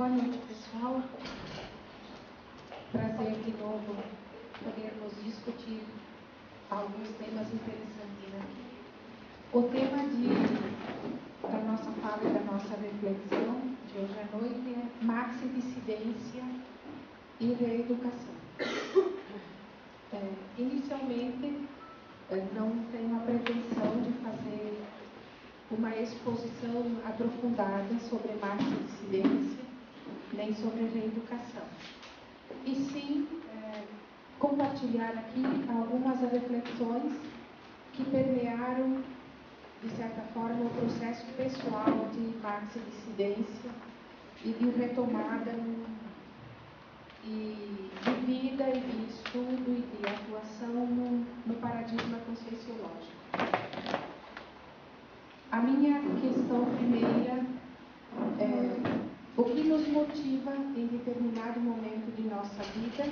Boa noite, pessoal. Prazer de novo podermos discutir alguns temas interessantes aqui. O tema da nossa fala e da nossa reflexão de hoje à noite é marxidissidência e reeducação. Inicialmente, não tenho a pretensão de fazer uma exposição aprofundada sobre marxidissidência, nem sobre reeducação. E sim, compartilhar aqui algumas reflexões que permearam, de certa forma, o processo pessoal de marxidissidência e de retomada de vida e de estudo e de atuação no paradigma conscienciológico. A minha questão primeira é o que nos motiva em determinado momento de nossa vida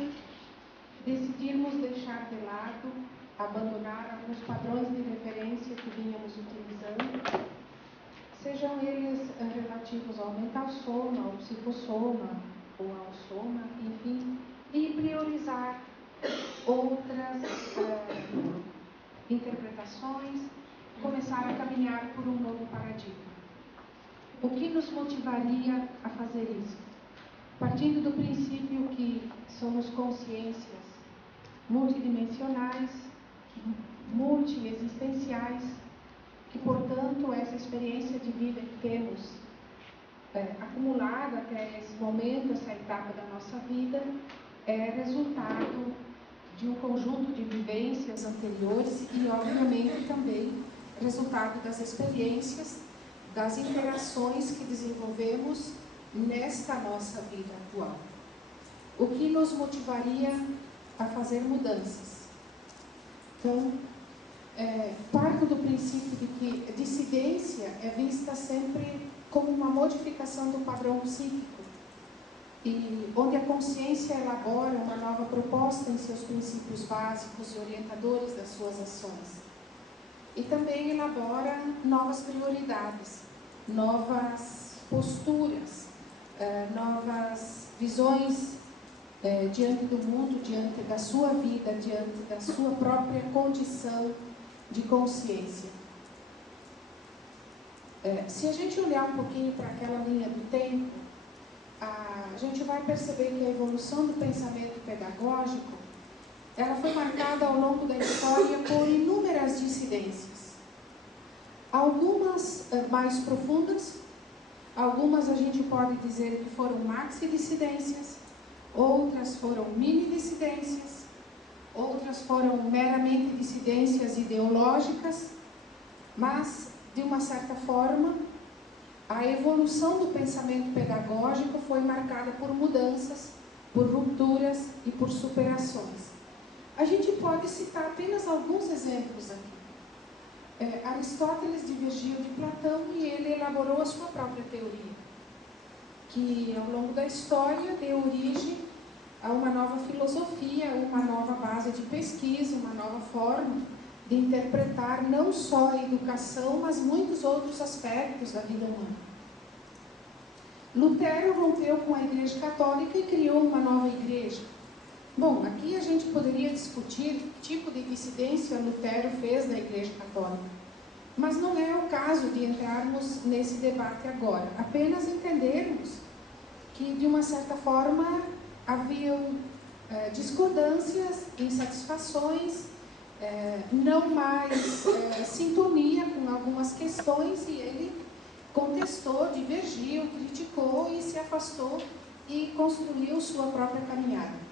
decidirmos deixar de lado, abandonar alguns padrões de referência que vínhamos utilizando, sejam eles relativos ao mental soma, ao psicossoma ou ao soma, enfim, e priorizar outras interpretações, começar a caminhar por um novo paradigma. O que nos motivaria a fazer isso? Partindo do princípio que somos consciências multidimensionais, multiexistenciais, que, portanto, essa experiência de vida que temos acumulada até esse momento, essa etapa da nossa vida, é resultado de um conjunto de vivências anteriores e, obviamente, também resultado das experiências, das interações que desenvolvemos nesta nossa vida atual. O que nos motivaria a fazer mudanças? Então, parto do princípio de que dissidência é vista sempre como uma modificação do padrão psíquico, e onde a consciência elabora uma nova proposta em seus princípios básicos e orientadores das suas ações. E também elabora novas prioridades, novas posturas, novas visões diante do mundo, diante da sua vida, diante da sua própria condição de consciência. Se a gente olhar um pouquinho para aquela linha do tempo, a gente vai perceber que a evolução do pensamento pedagógico ela foi marcada ao longo da história por inúmeras dissidências. Algumas mais profundas, algumas a gente pode dizer que foram maxi-dissidências, outras foram mini-dissidências, outras foram meramente dissidências ideológicas, mas, de uma certa forma, a evolução do pensamento pedagógico foi marcada por mudanças, por rupturas e por superações. A gente pode citar apenas alguns exemplos aqui. Aristóteles divergiu de Platão e ele elaborou a sua própria teoria, que ao longo da história deu origem a uma nova filosofia, uma nova base de pesquisa, uma nova forma de interpretar não só a educação, mas muitos outros aspectos da vida humana. Lutero rompeu com a Igreja Católica e criou uma nova igreja. Bom, aqui a gente poderia discutir que tipo de dissidência Lutero fez da Igreja Católica, mas não é o caso de entrarmos nesse debate agora. Apenas entendermos que, de uma certa forma, haviam discordâncias, insatisfações, não mais sintonia com algumas questões, e ele contestou, divergiu, criticou e se afastou e construiu sua própria caminhada.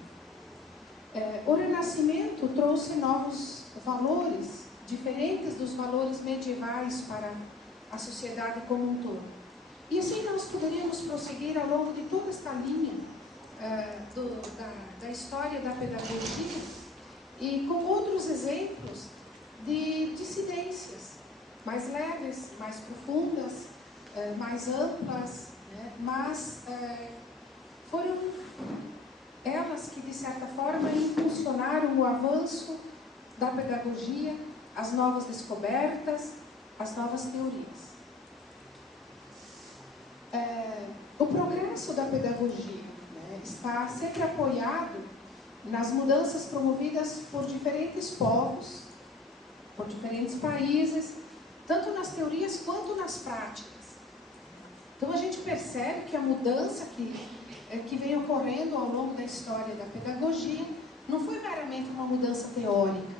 O Renascimento trouxe novos valores, diferentes dos valores medievais para a sociedade como um todo. E assim nós poderíamos prosseguir ao longo de toda esta linha da história da pedagogia e com outros exemplos de dissidências mais leves, mais profundas, mais amplas, né? Mas foram elas que, de certa forma, impulsionaram o avanço da pedagogia, as novas descobertas, as novas teorias. O progresso progresso da pedagogia, né, está sempre apoiado nas mudanças promovidas por diferentes povos, por diferentes países, tanto nas teorias quanto nas práticas. Então a gente percebe que a mudança que vem ocorrendo ao longo da história da pedagogia não foi meramente uma mudança teórica.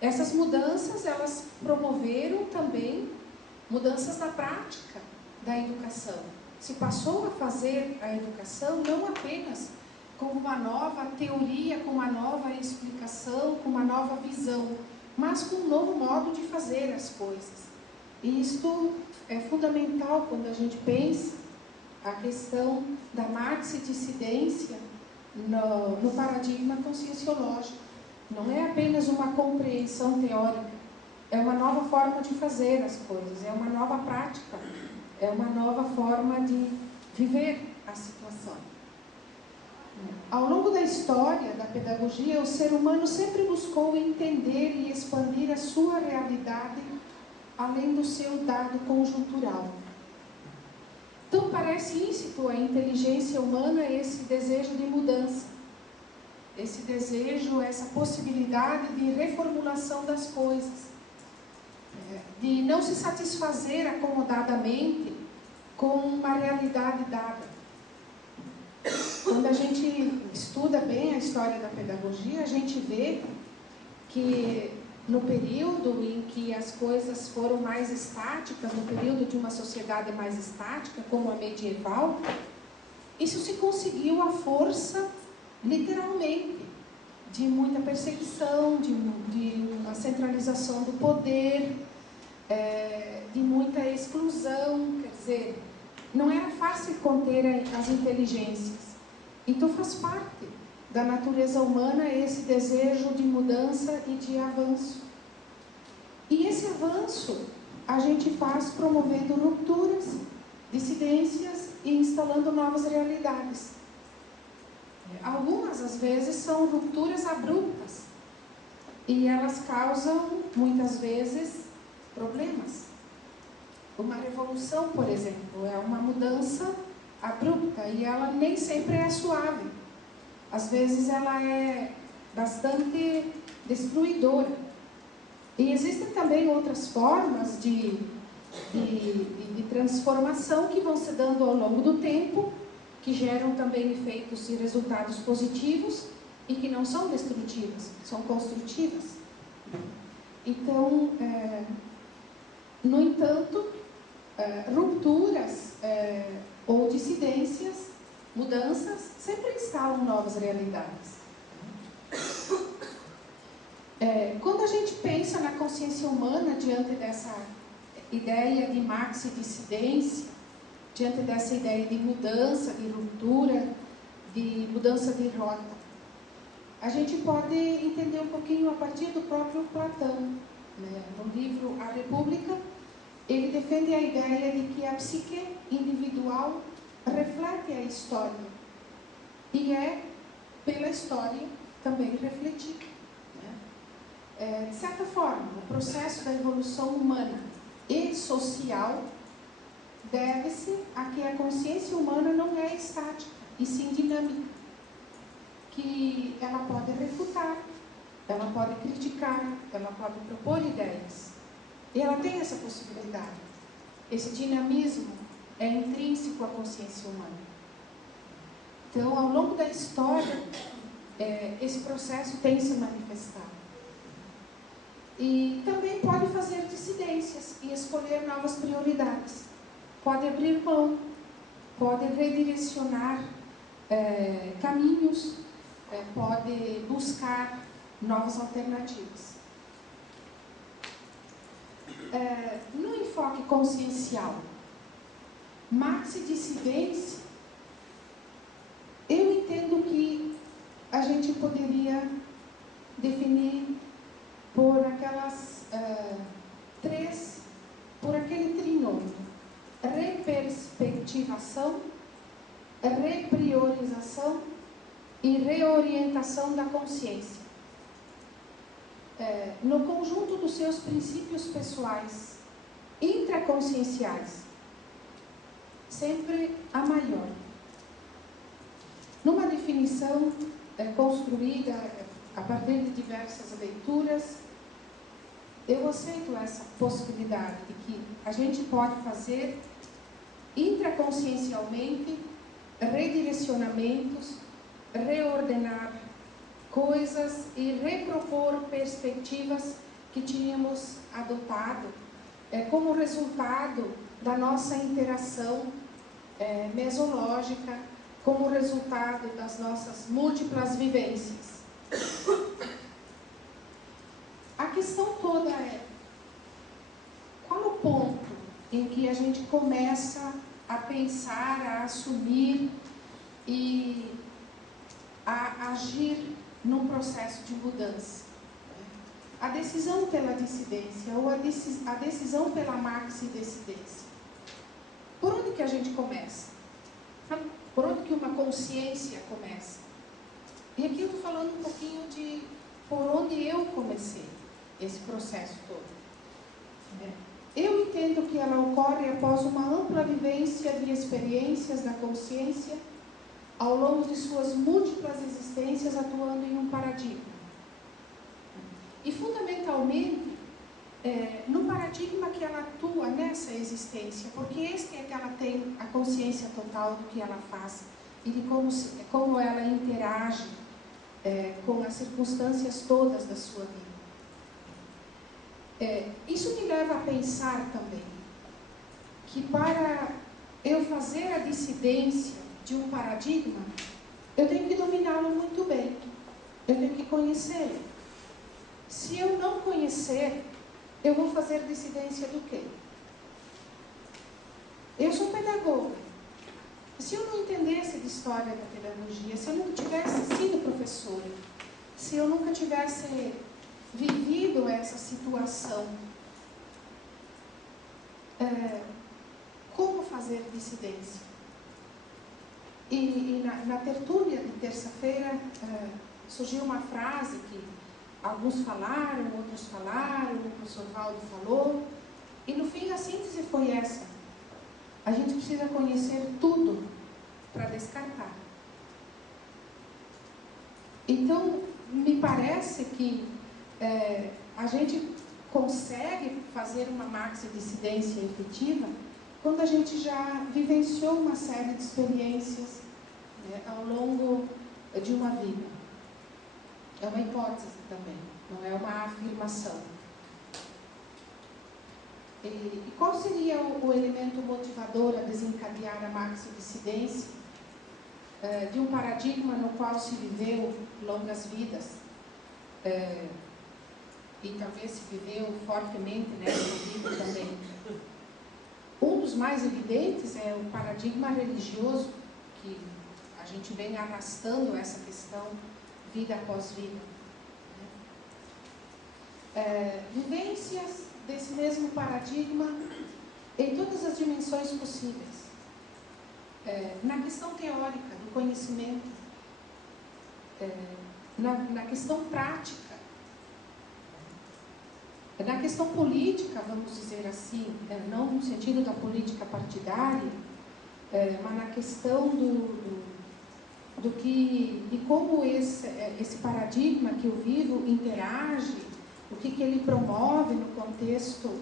Essas mudanças, elas promoveram também mudanças na prática da educação. Se passou a fazer a educação não apenas com uma nova teoria, com uma nova explicação, com uma nova visão, mas com um novo modo de fazer as coisas. E isto é fundamental quando a gente pensa a questão da marxidissidência no paradigma conscienciológico. Não é apenas uma compreensão teórica, é uma nova forma de fazer as coisas, é uma nova prática, é uma nova forma de viver a situação. Ao longo da história da pedagogia, o ser humano sempre buscou entender e expandir a sua realidade além do seu dado conjuntural. Então, parece íncito à inteligência humana esse desejo de mudança, esse desejo, essa possibilidade de reformulação das coisas, de não se satisfazer acomodadamente com uma realidade dada. Quando a gente estuda bem a história da pedagogia, a gente vê que no período em que as coisas foram mais estáticas, no período de uma sociedade mais estática, como a medieval, isso se conseguiu à força, literalmente, de muita perseguição, de uma centralização do poder, de muita exclusão, quer dizer, não era fácil conter as inteligências. Então faz parte da natureza humana esse desejo de mudança e de avanço. E esse avanço a gente faz promovendo rupturas, dissidências e instalando novas realidades. Algumas, às vezes, são rupturas abruptas e elas causam, muitas vezes, problemas. Uma revolução, por exemplo, é uma mudança abrupta e ela nem sempre é suave. Às vezes ela é bastante destruidora. E existem também outras formas de transformação que vão se dando ao longo do tempo, que geram também efeitos e resultados positivos e que não são destrutivas, são construtivas. Então, no entanto, rupturas ou dissidências, mudanças, sempre instalam novas realidades. Quando a gente pensa na consciência humana diante dessa ideia de marxidissidência, diante dessa ideia de mudança, de ruptura, de mudança de rota, a gente pode entender um pouquinho a partir do próprio Platão. No livro A República, ele defende a ideia de que a psique individual reflete a história e é pela história também refletida. De certa forma, o processo da evolução humana e social deve-se a que a consciência humana não é estática, e sim dinâmica, que ela pode refutar, ela pode criticar, ela pode propor ideias, e ela tem essa possibilidade. Esse dinamismo é intrínseco à consciência humana. Então, ao longo da história, esse processo tem se manifestado. E também pode fazer dissidências e escolher novas prioridades. Pode abrir mão, pode redirecionar caminhos, pode buscar novas alternativas. No enfoque consciencial, marxidissidência, eu entendo que a gente poderia definir por aquelas por aquele trinômio: reperspectivação, repriorização e reorientação da consciência. No conjunto dos seus princípios pessoais, intraconscienciais, sempre a maior, Numa definição construída a partir de diversas leituras, eu aceito essa possibilidade de que a gente pode fazer intraconsciencialmente redirecionamentos, reordenar coisas e repropor perspectivas que tínhamos adotado como resultado da nossa interação mesológica, como resultado das nossas múltiplas vivências. A questão toda é: qual o ponto em que a gente começa a pensar, a assumir e a agir num processo de mudança? A decisão pela dissidência ou a decisão pela maxi-dissidência. Por onde que a gente começa? Por onde que uma consciência começa? E aqui eu estou falando um pouquinho de por onde eu comecei esse processo todo. Eu entendo que ela ocorre após uma ampla vivência de experiências da consciência ao longo de suas múltiplas existências atuando em um paradigma. E fundamentalmente, no paradigma que ela atua nessa existência, porque este é que ela tem a consciência total do que ela faz e de como ela interage com as circunstâncias todas da sua vida. Isso me leva a pensar também que para eu fazer a dissidência de um paradigma, eu tenho que dominá-lo muito bem, eu tenho que conhecê-lo. Se eu não conhecer, eu vou fazer dissidência do quê? Eu sou pedagoga. Se eu não entendesse de história da pedagogia, se eu nunca tivesse sido professora, se eu nunca tivesse vivido essa situação, como fazer dissidência? E na tertúlia de terça-feira surgiu uma frase que alguns falaram, outros falaram, o professor Valdo falou, e no fim a síntese foi essa: a gente precisa conhecer tudo para descartar. Então, me parece que a gente consegue fazer uma maxi-dissidência efetiva quando a gente já vivenciou uma série de experiências ao longo de uma vida. É uma hipótese também, não é uma afirmação. E qual seria o elemento motivador a desencadear a maxi-dissidência de um paradigma no qual se viveu longas vidas e talvez se viveu fortemente nessa vida também? Um dos mais evidentes é o paradigma religioso, que a gente vem arrastando essa questão vida após vida. Vivências desse mesmo paradigma em todas as dimensões possíveis. Na questão teórica do conhecimento, na questão prática, na questão política, vamos dizer assim, não no sentido da política partidária, mas na questão de como esse paradigma que eu vivo interage, o que ele promove no contexto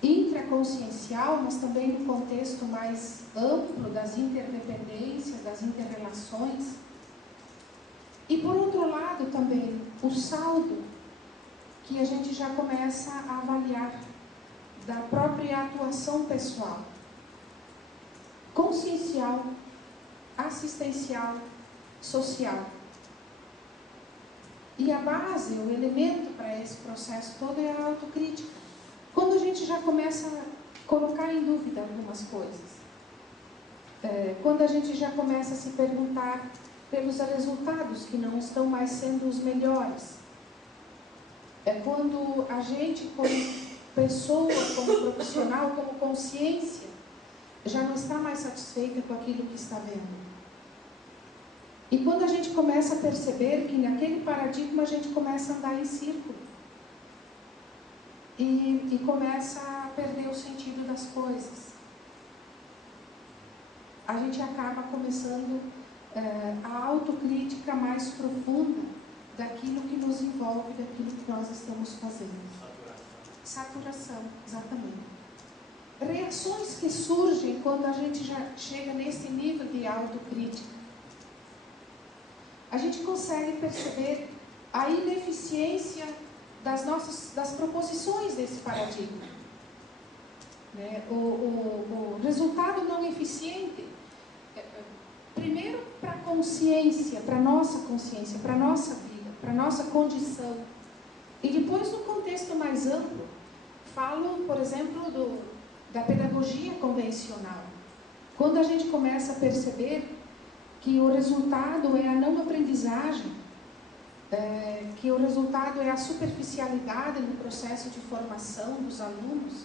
intraconsciencial, mas também no contexto mais amplo das interdependências, das interrelações. E por outro lado também o saldo que a gente já começa a avaliar da própria atuação pessoal, consciencial, assistencial, social. E a base, o elemento para esse processo todo é a autocrítica. Quando a gente já começa a colocar em dúvida algumas coisas, quando a gente já começa a se perguntar pelos resultados que não estão mais sendo os melhores, quando a gente, como pessoa, como profissional, como consciência, já não está mais satisfeita com aquilo que está vendo. E quando a gente começa a perceber que naquele paradigma a gente começa a andar em círculo e começa a perder o sentido das coisas. a gente acaba começando a autocrítica mais profunda daquilo que nos envolve, daquilo que nós estamos fazendo. Saturação, exatamente. Reações que surgem quando a gente já chega nesse nível de autocrítica. A gente consegue perceber a ineficiência das proposições desse paradigma. Né? O resultado não eficiente, primeiro para a consciência, para a nossa consciência, para a nossa vida, para a nossa condição. E depois, no contexto mais amplo, falo, por exemplo, da pedagogia convencional. Quando a gente começa a perceber que o resultado é a não aprendizagem, que o resultado é a superficialidade no processo de formação dos alunos,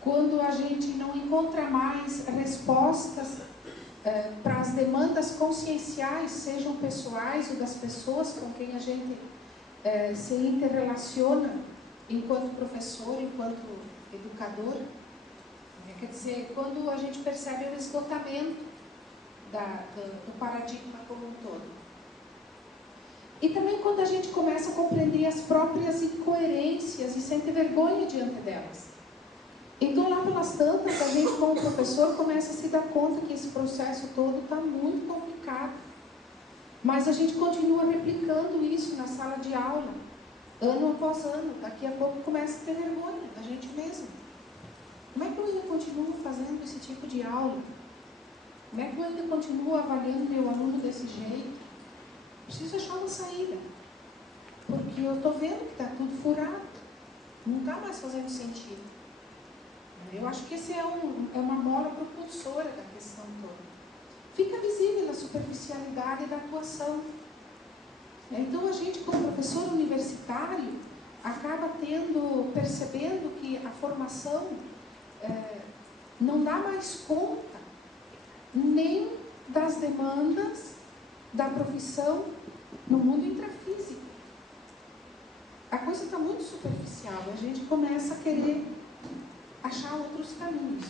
quando a gente não encontra mais respostas para as demandas conscienciais, sejam pessoais ou das pessoas com quem a gente se interrelaciona enquanto professor, enquanto educador. Quer dizer, quando a gente percebe o esgotamento do paradigma como um todo. E também quando a gente começa a compreender as próprias incoerências e sente vergonha diante delas. Então, lá pelas tantas, a gente, como professor, começa a se dar conta que esse processo todo está muito complicado. Mas a gente continua replicando isso na sala de aula, ano após ano. Daqui a pouco começa a ter vergonha da gente mesmo. Como é que eu ainda continuo fazendo esse tipo de aula? Como é que eu ainda continuo avaliando meu aluno desse jeito? Preciso achar uma saída. Porque eu estou vendo que está tudo furado. Não está mais fazendo sentido. Eu acho que esse é uma mola propulsora da questão toda. Fica visível a superficialidade da atuação. Então, a gente, como professor universitário, acaba percebendo que a formação não dá mais conta nem das demandas da profissão no mundo intrafísico. A coisa está muito superficial. A gente começa a querer achar outros caminhos.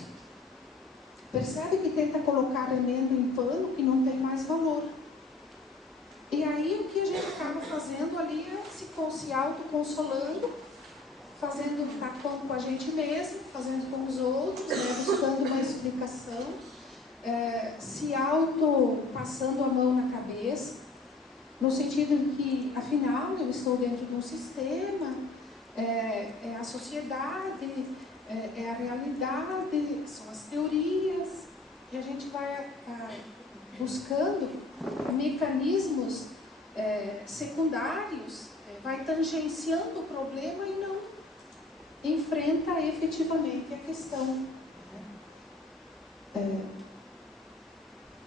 Percebe que tenta colocar emenda em pano que não tem mais valor. E aí o que a gente acaba fazendo ali é se autoconsolando, fazendo tapão com a gente mesmo, fazendo com os outros, buscando uma explicação, se passando a mão na cabeça, no sentido de que, afinal, eu estou dentro de um sistema, é a sociedade, é a realidade, são as teorias, e a gente vai buscando mecanismos secundários, vai tangenciando o problema e não enfrenta efetivamente a questão.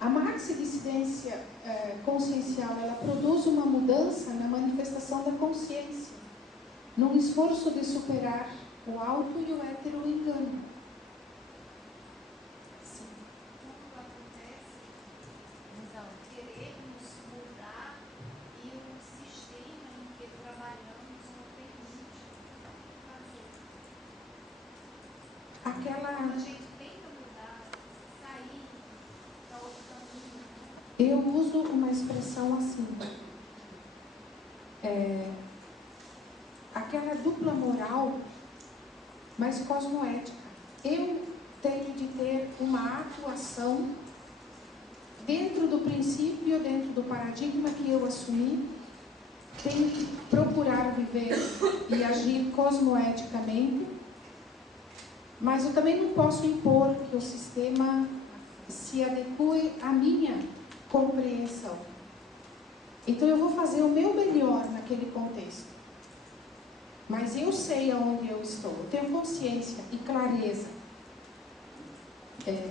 A maxidissidência consciencial, ela produz uma mudança na manifestação da consciência, num esforço de superar o auto e o hétero engano. Sim. Tudo acontece, então, queremos mudar e o sistema em que trabalhamos não permite fazer. A gente tenta mudar, sair para outro caminho. Eu uso uma expressão assim, aquela dupla moral, mas cosmoética. Eu tenho de ter uma atuação dentro do princípio, dentro do paradigma que eu assumi, tenho que procurar viver e agir cosmoeticamente, mas eu também não posso impor que o sistema se adeque à minha compreensão. Então eu vou fazer o meu melhor naquele contexto. Mas eu sei aonde eu estou, eu tenho consciência e clareza,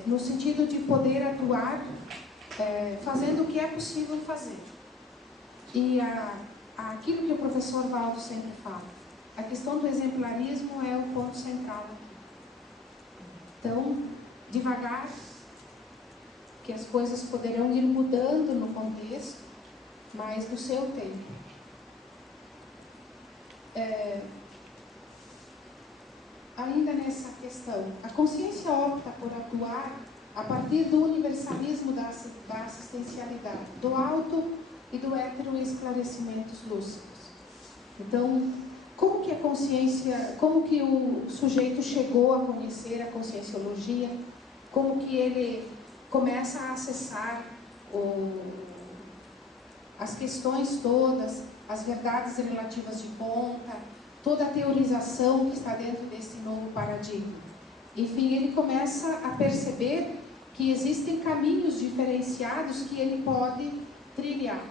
no sentido de poder atuar fazendo o que é possível fazer. E aquilo que o professor Valdo sempre fala, a questão do exemplarismo é o ponto central aqui. Então, devagar, que as coisas poderão ir mudando no contexto, mas no seu tempo. Ainda nessa questão, a consciência opta por atuar a partir do universalismo da assistencialidade, do auto e do heteroesclarecimentos lúcidos. Então, como que a consciência, como que o sujeito chegou a conhecer a conscienciologia, como que ele começa a acessar as questões todas, as verdades relativas de ponta, toda a teorização que está dentro desse novo paradigma. Enfim, ele começa a perceber que existem caminhos diferenciados que ele pode trilhar,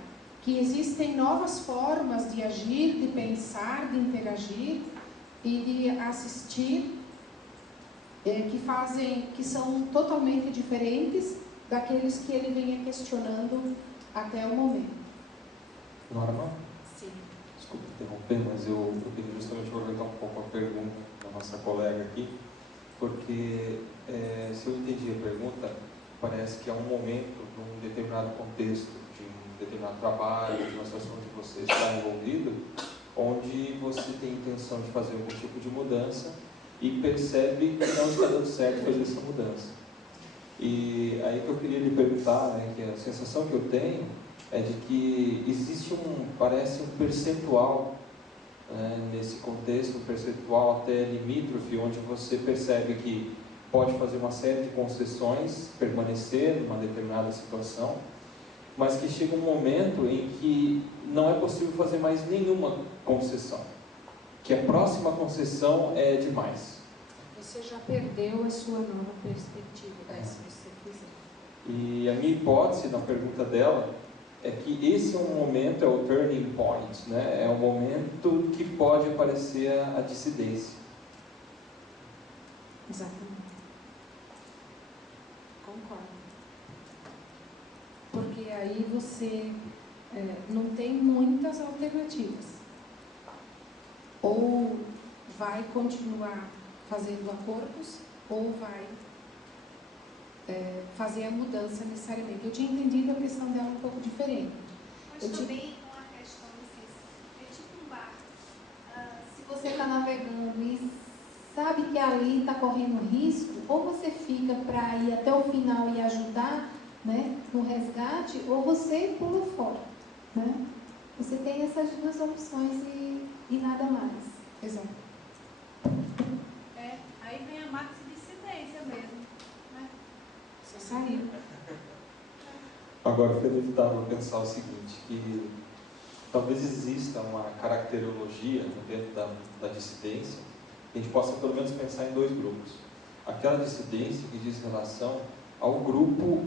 que existem novas formas de agir, de pensar, de interagir e de assistir, que são totalmente diferentes daqueles que ele vinha questionando até o momento. Norma? Sim. Desculpa interromper, mas eu queria justamente aproveitar um pouco a pergunta da nossa colega aqui, porque se eu entendi a pergunta, parece que há um momento, num determinado contexto, de um determinado trabalho, de uma situação onde você está envolvido, onde você tem intenção de fazer algum tipo de mudança e percebe que não está dando certo fazer essa mudança. E aí que eu queria lhe perguntar, né, que a sensação que eu tenho é de que existe parece um percentual, né, nesse contexto, um percentual até limítrofe, onde você percebe que pode fazer uma série de concessões, permanecer numa determinada situação, mas que chega um momento em que não é possível fazer mais nenhuma concessão, que a próxima concessão é demais. Você já perdeu a sua nova perspectiva, se você fizer. E a minha hipótese na pergunta dela é que esse é um momento, é o turning point, né? É um momento que pode aparecer a dissidência. Exatamente. Concordo. Porque aí você não tem muitas alternativas. Ou vai continuar fazendo acordos, ou vai fazer a mudança necessariamente. Eu tinha entendido a questão dela um pouco diferente. Mas também uma questão é tipo um bar. Se você está navegando e sabe que ali está correndo risco, ou você fica para ir até o final e ajudar, né, no resgate, ou você pula fora, né? Você tem essas duas opções e nada mais. Exato. Aí vem a maxi-dissidência mesmo, né? Necessário. Agora, foi inevitável pensar o seguinte, que talvez exista uma caracterologia dentro da dissidência, que a gente possa pelo menos pensar em dois grupos. Aquela dissidência que diz relação ao grupo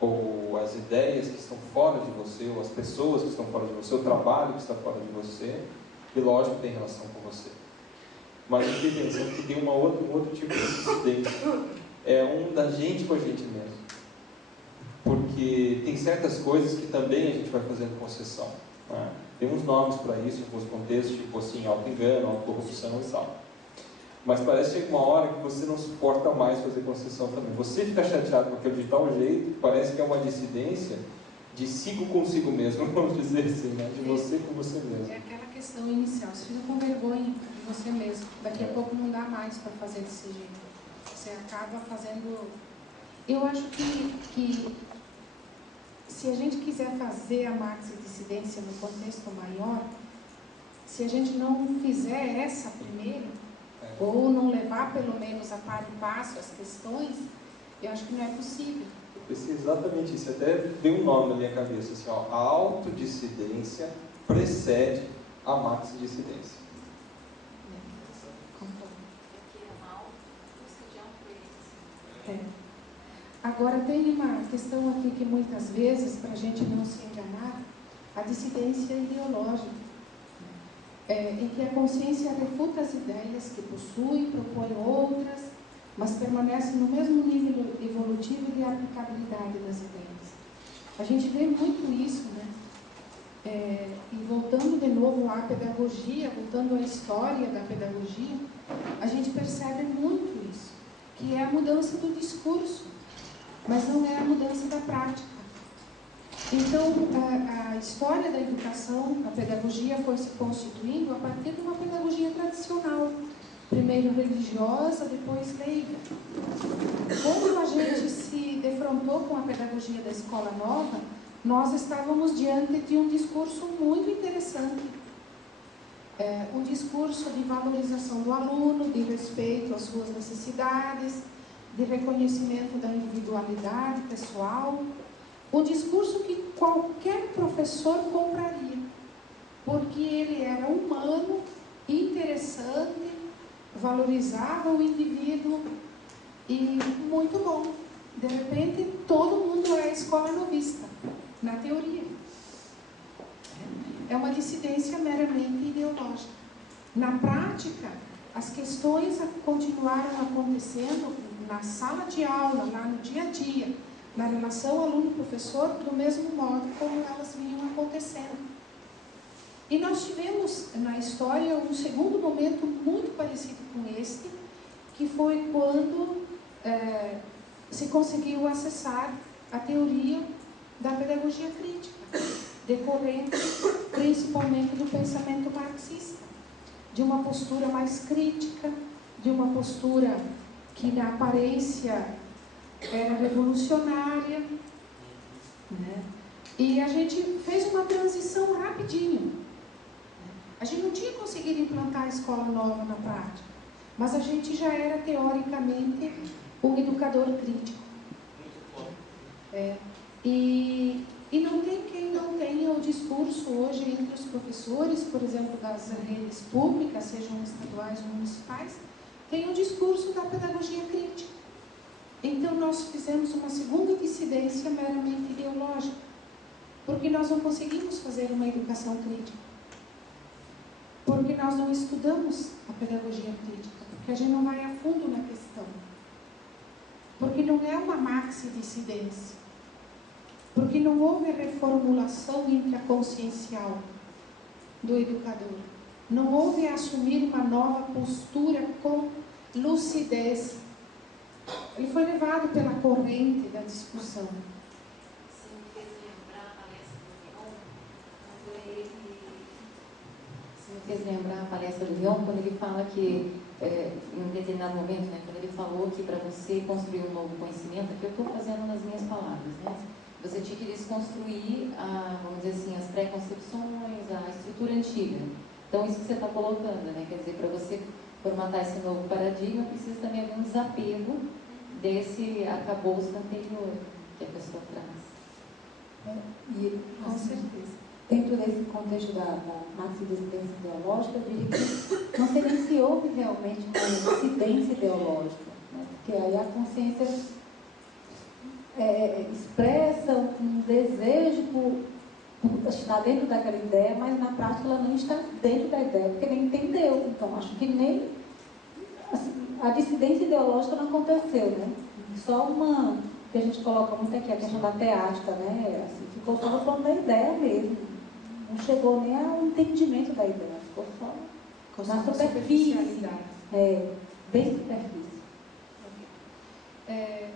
ou as ideias que estão fora de você, ou as pessoas que estão fora de você, o trabalho que está fora de você, que lógico tem relação com você. Mas eu fiquei pensando que tem um outro tipo de dissidência. É um da gente com a gente mesmo. Porque tem certas coisas que também a gente vai fazendo concessão, né? Tem uns nomes para isso, em alguns contextos, tipo assim, auto-engano, auto-corrupção e tal. Mas parece que chega uma hora que você não suporta mais fazer concessão também. Você fica chateado com aquilo de tal jeito, parece que é uma dissidência de sigo consigo mesmo, vamos dizer assim, né? De você com você mesmo. É aquela questão inicial, você fica com vergonha de você mesmo. Daqui a pouco não dá mais para fazer desse jeito. Você acaba fazendo... Eu acho que se a gente quiser fazer a maxi-dissidência no contexto maior, se a gente não fizer essa primeiro, ou não levar pelo menos a par e passo as questões, eu acho que não é possível. Eu pensei exatamente isso, até deu um nome na minha cabeça, assim, ó, a autodissidência precede a maxi-dissidência. Agora tem uma questão aqui que muitas vezes, para a gente não se enganar, a dissidência ideológica, em que a consciência refuta as ideias que possui, propõe outras, mas permanece no mesmo nível evolutivo de aplicabilidade das ideias. A gente vê muito isso, né? E voltando de novo à pedagogia, voltando à história da pedagogia, a gente percebe muito isso, que é a mudança do discurso, mas não é a mudança da prática. Então, a história da educação, a pedagogia foi se constituindo a partir de uma pedagogia tradicional, primeiro religiosa, depois leiga. Quando a gente se defrontou com a pedagogia da escola nova, nós estávamos diante de um discurso muito interessante. Um discurso de valorização do aluno, de respeito às suas necessidades, de reconhecimento da individualidade pessoal. Um discurso que qualquer professor compraria, porque ele era humano, interessante, valorizava o indivíduo e muito bom. De repente, todo mundo é escola novista, na teoria. É uma dissidência meramente ideológica. Na prática, as questões continuaram acontecendo na sala de aula, lá no dia a dia, na relação aluno-professor, do mesmo modo como elas vinham acontecendo. E nós tivemos na história um segundo momento muito parecido com este, que foi quando se conseguiu acessar a teoria da pedagogia crítica, decorrente principalmente do pensamento marxista, de uma postura mais crítica, de uma postura que na aparência era revolucionária, né? E a gente fez uma transição rapidinho. A gente não tinha conseguido implantar a escola nova na prática, mas a gente já era teoricamente um educador crítico. E não tem quem não tenha o discurso hoje entre os professores, por exemplo, das redes públicas, sejam estaduais ou municipais, tem o discurso da pedagogia crítica. Então nós fizemos uma segunda dissidência meramente ideológica, porque nós não conseguimos fazer uma educação crítica. Porque nós não estudamos a pedagogia crítica, porque a gente não vai a fundo na questão. Porque não é uma maxi-dissidência. Porque não houve reformulação intraconsciencial do educador. Não houve assumir uma nova postura com lucidez. Ele foi levado pela corrente da discussão. Fez lembrar a palestra do Rion, quando ele fala que, em um determinado momento, né, quando ele falou que para você construir um novo conhecimento, que eu estou fazendo nas minhas palavras, né, você tinha que desconstruir, vamos dizer assim, as pré-concepções, a estrutura antiga. Então, isso que você está colocando, né, quer dizer, para você formatar esse novo paradigma, precisa também haver um desapego desse arcabouço anterior que a pessoa traz. Com certeza. Dentro desse contexto da maxi-dissidência ideológica, eu diria que não sei nem se houve realmente uma dissidência ideológica, né? Porque aí a consciência expressa um desejo por estar dentro daquela ideia, mas na prática ela não está dentro da ideia, porque nem entendeu. Então, acho que nem assim, a dissidência ideológica não aconteceu, né? Só uma, que a gente coloca muito aqui, a questão da teática, né? Assim, ficou só no plano da ideia mesmo. Não chegou nem ao entendimento da ideia, ficou só na superfície. Bem superfície.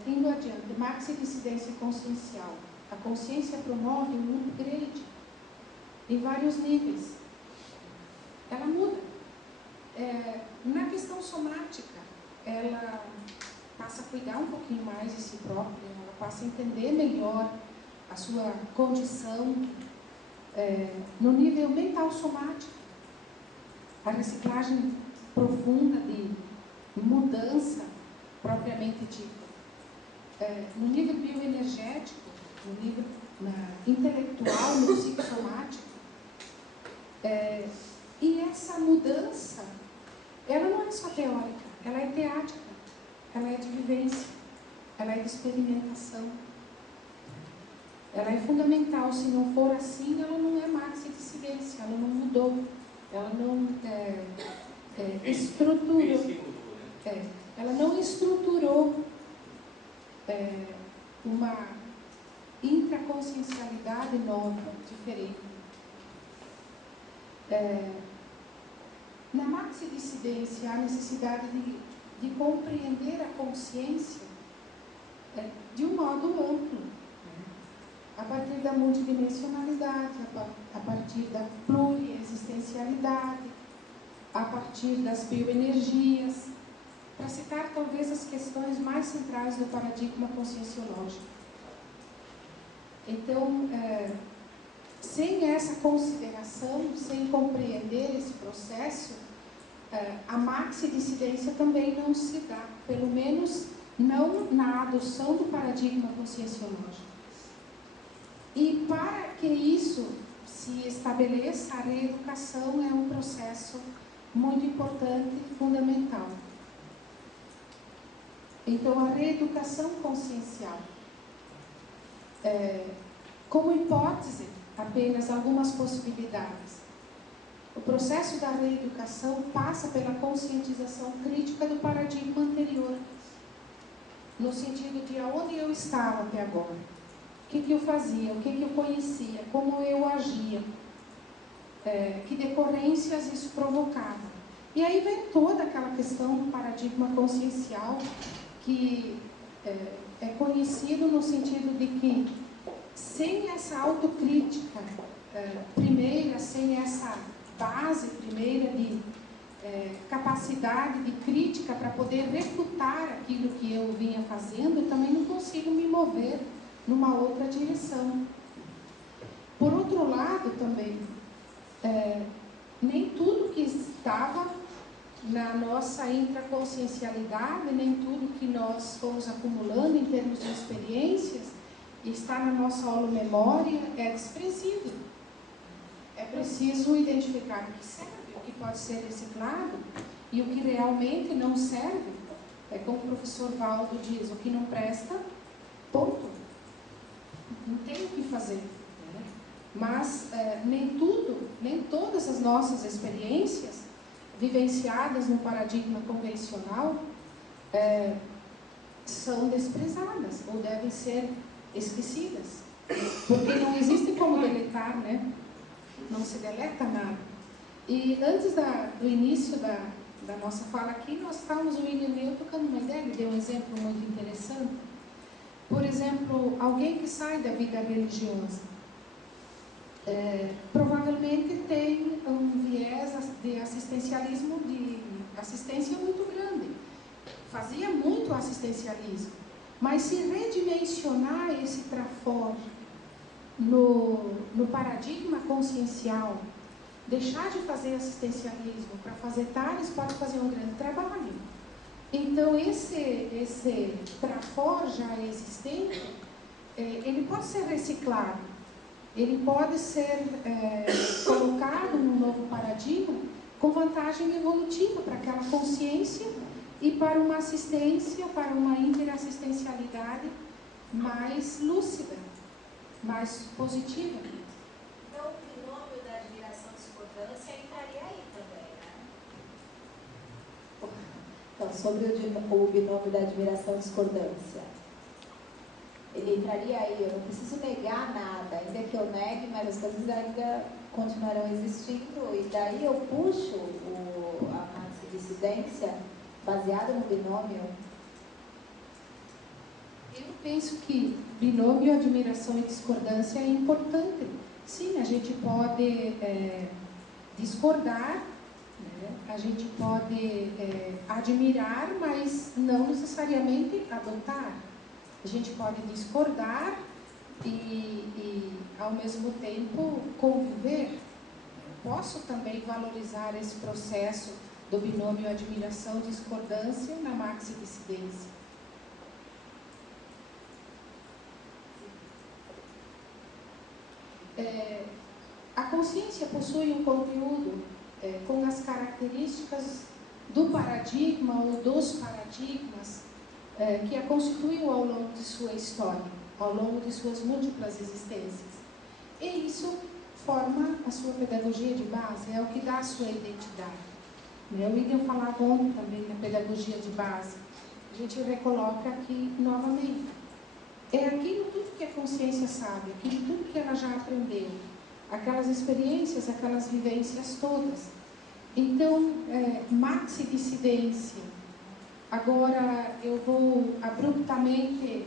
Indo adiante, maxi-dissidência consciencial. A consciência promove um upgrade em vários níveis. Ela muda. Na questão somática, ela passa a cuidar um pouquinho mais de si própria, ela passa a entender melhor a sua condição no nível mental somático. A reciclagem profunda de mudança propriamente dita. No nível bioenergético, no nível intelectual, no psicossomático. E essa mudança, ela não é só teórica, ela é teática, ela é de vivência, ela é de experimentação. Ela é fundamental. Se não for assim, ela não é maxi-dissidência, ela não mudou, ela não estruturou. Ela não estruturou uma intraconsciencialidade nova, diferente. Na maxi-dissidência, há necessidade de compreender a consciência de um modo amplo, a partir da multidimensionalidade, a partir da pluriexistencialidade, a partir das bioenergias, para citar talvez as questões mais centrais do paradigma conscienciológico. Então, sem essa consideração, sem compreender esse processo, a maxi-dissidência também não se dá, pelo menos não na adoção do paradigma conscienciológico. E para que isso se estabeleça, a reeducação é um processo muito importante e fundamental. Então, a reeducação consciencial, como hipótese, apenas algumas possibilidades. O processo da reeducação passa pela conscientização crítica do paradigma anterior, no sentido de aonde eu estava até agora, o que eu fazia, o que eu conhecia, como eu agia, que decorrências isso provocava. E aí vem toda aquela questão do paradigma consciencial, que é conhecido no sentido de que, sem essa autocrítica primeira, sem essa base primeira de capacidade de crítica para poder refutar aquilo que eu vinha fazendo, eu também não consigo me mover numa outra direção. Por outro lado, também, nem tudo que estava na nossa intraconsciencialidade, nem tudo que nós fomos acumulando em termos de experiências, e está na nossa holomemória, é desprezível. É preciso identificar o que serve, o que pode ser reciclado, e o que realmente não serve, como o professor Valdo diz, o que não presta, ponto. Não tem o que fazer. Mas nem todas as nossas experiências vivenciadas no paradigma convencional são desprezadas ou devem ser esquecidas, porque não existe como deletar, né? Não se deleta nada. E antes do início da nossa fala aqui, nós estávamos, o William e eu, tocando uma ideia, ele deu um exemplo muito interessante. Por exemplo, alguém que sai da vida religiosa, provavelmente tem um viés de assistencialismo, de assistência muito grande. Fazia muito assistencialismo. Mas se redimensionar esse trafor no paradigma consciencial, deixar de fazer assistencialismo para fazer TARES, pode fazer um grande trabalho. Então, esse trafor já existente, ele pode ser reciclado, ele pode ser colocado num novo paradigma com vantagem evolutiva para aquela consciência e para uma assistência, para uma interassistencialidade mais lúcida, mais positiva. Então, o binômio da admiração e discordância entraria aí também, né? Então, sobre o binômio da admiração e discordância, ele entraria aí, eu não preciso negar nada, ainda que eu negue, mas as coisas ainda continuarão existindo, e daí eu puxo a maxi-dissidência baseada no binômio. Eu penso que binômio, admiração e discordância é importante. Sim, a gente pode discordar, né? A gente pode admirar, mas não necessariamente adotar. A gente pode discordar e ao mesmo tempo, conviver. Posso também valorizar esse processo do binômio admiração-discordância na maxi-dissidência. A consciência possui um conteúdo com as características do paradigma ou dos paradigmas que a constituiu ao longo de sua história, ao longo de suas múltiplas existências. E isso forma a sua pedagogia de base, é o que dá a sua identidade. O William falava ontem também na pedagogia de base. A gente recoloca aqui novamente. É aquilo tudo que a consciência sabe, aquilo tudo que ela já aprendeu, aquelas experiências, aquelas vivências todas. Então, maxi-dissidência. Agora eu vou abruptamente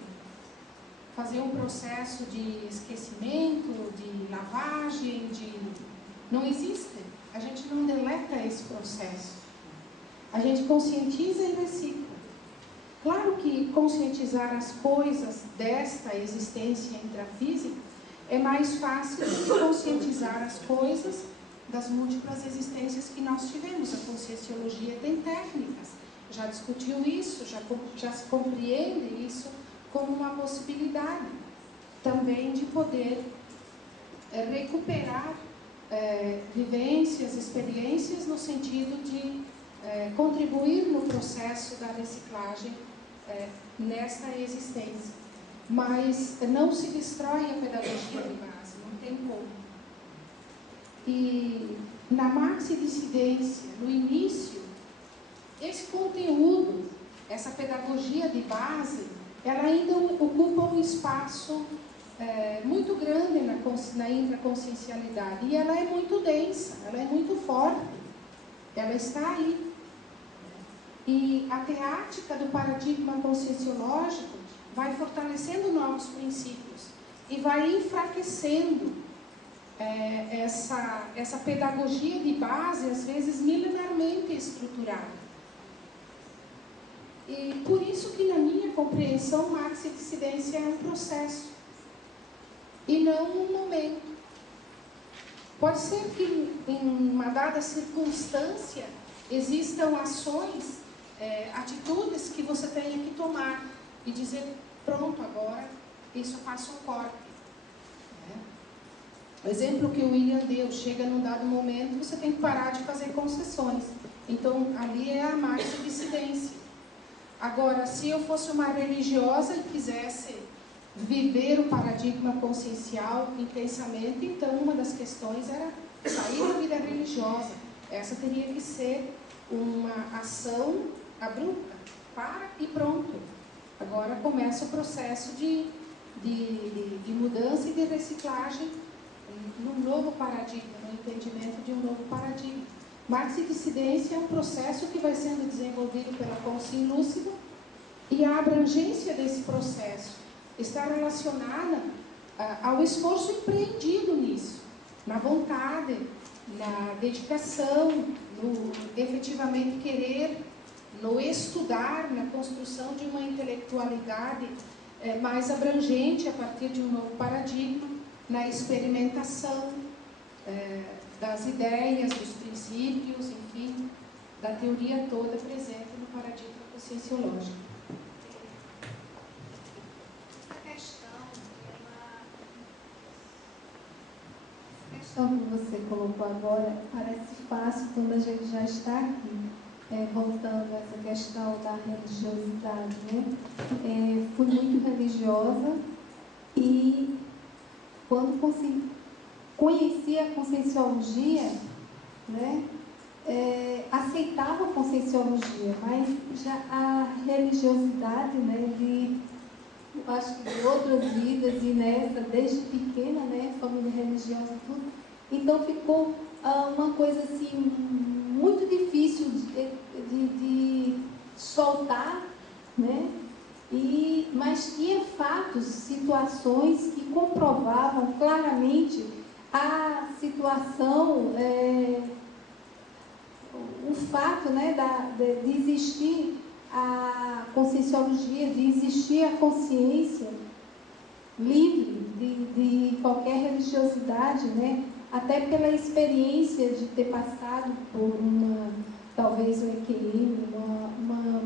fazer um processo de esquecimento, de lavagem, não existe. a gente não deleta esse processo. A gente conscientiza e recicla. Claro que conscientizar as coisas desta existência intrafísica é mais fácil do que conscientizar as coisas das múltiplas existências que nós tivemos. A conscienciologia tem técnicas, já discutiu isso, já se compreende isso como uma possibilidade também de poder recuperar vivências, experiências no sentido de contribuir no processo da reciclagem nesta existência. Mas não se destrói a pedagogia de base, não tem como. E na maxi-dissidência, no início, esse conteúdo, essa pedagogia de base, ela ainda ocupa um espaço muito grande na intraconsciencialidade. E ela é muito densa, ela é muito forte, ela está aí. E a teática do paradigma conscienciológico vai fortalecendo novos princípios e vai enfraquecendo essa pedagogia de base, às vezes milenarmente estruturada. E por isso que, na minha compreensão, maxi-dissidência é um processo e não um momento. Pode ser que, em uma dada circunstância, existam ações, atitudes que você tenha que tomar e dizer, pronto, agora isso passa um corte. O exemplo que o William deu, chega num dado momento, você tem que parar de fazer concessões. Então, ali é a maxi-dissidência. Agora, se eu fosse uma religiosa e quisesse viver o paradigma consciencial intensamente, então uma das questões era sair da vida religiosa. Essa teria que ser uma ação abrupta, para e pronto. Agora começa o processo de mudança e de reciclagem num novo paradigma, no entendimento de um novo paradigma. Maxi-dissidência é um processo que vai sendo desenvolvido pela consciência lúcida e a abrangência desse processo está relacionada ao esforço empreendido nisso, na vontade, na dedicação, no efetivamente querer, no estudar, na construção de uma intelectualidade mais abrangente a partir de um novo paradigma, na experimentação das ideias, dos princípios, enfim, da teoria toda presente no paradigma conscienciológico. Essa questão que você colocou agora parece fácil quando a gente já está aqui. Voltando a essa questão da religiosidade, né? Fui muito religiosa e quando conheci a conscienciologia, né, aceitava a conscienciologia, mas já a religiosidade, né, acho que de outras vidas e nessa, desde pequena, né, família religiosa e tudo, então ficou uma coisa assim muito difícil de soltar, né? Mas tinha fatos, situações que comprovavam claramente a situação, o fato, né, de existir a conscienciologia, de existir a consciência livre de qualquer religiosidade, né? Até pela experiência de ter passado por talvez um EQM, uma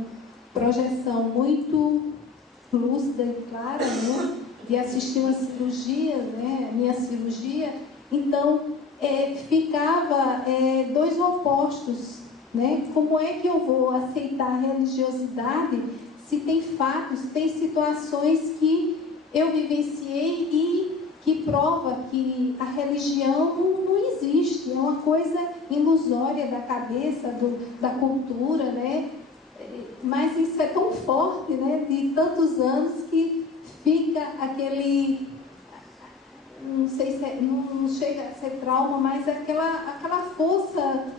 projeção muito lúcida e clara, né? De assistir uma cirurgia, né? Minha cirurgia. Então, ficava dois opostos, né? Como é que eu vou aceitar a religiosidade se tem fatos, tem situações que eu vivenciei e que prova que a religião não existe, é uma coisa ilusória da cabeça, da cultura, né? Mas isso é tão forte, né? De tantos anos que fica aquele, não sei se não chega a ser trauma, mas aquela força...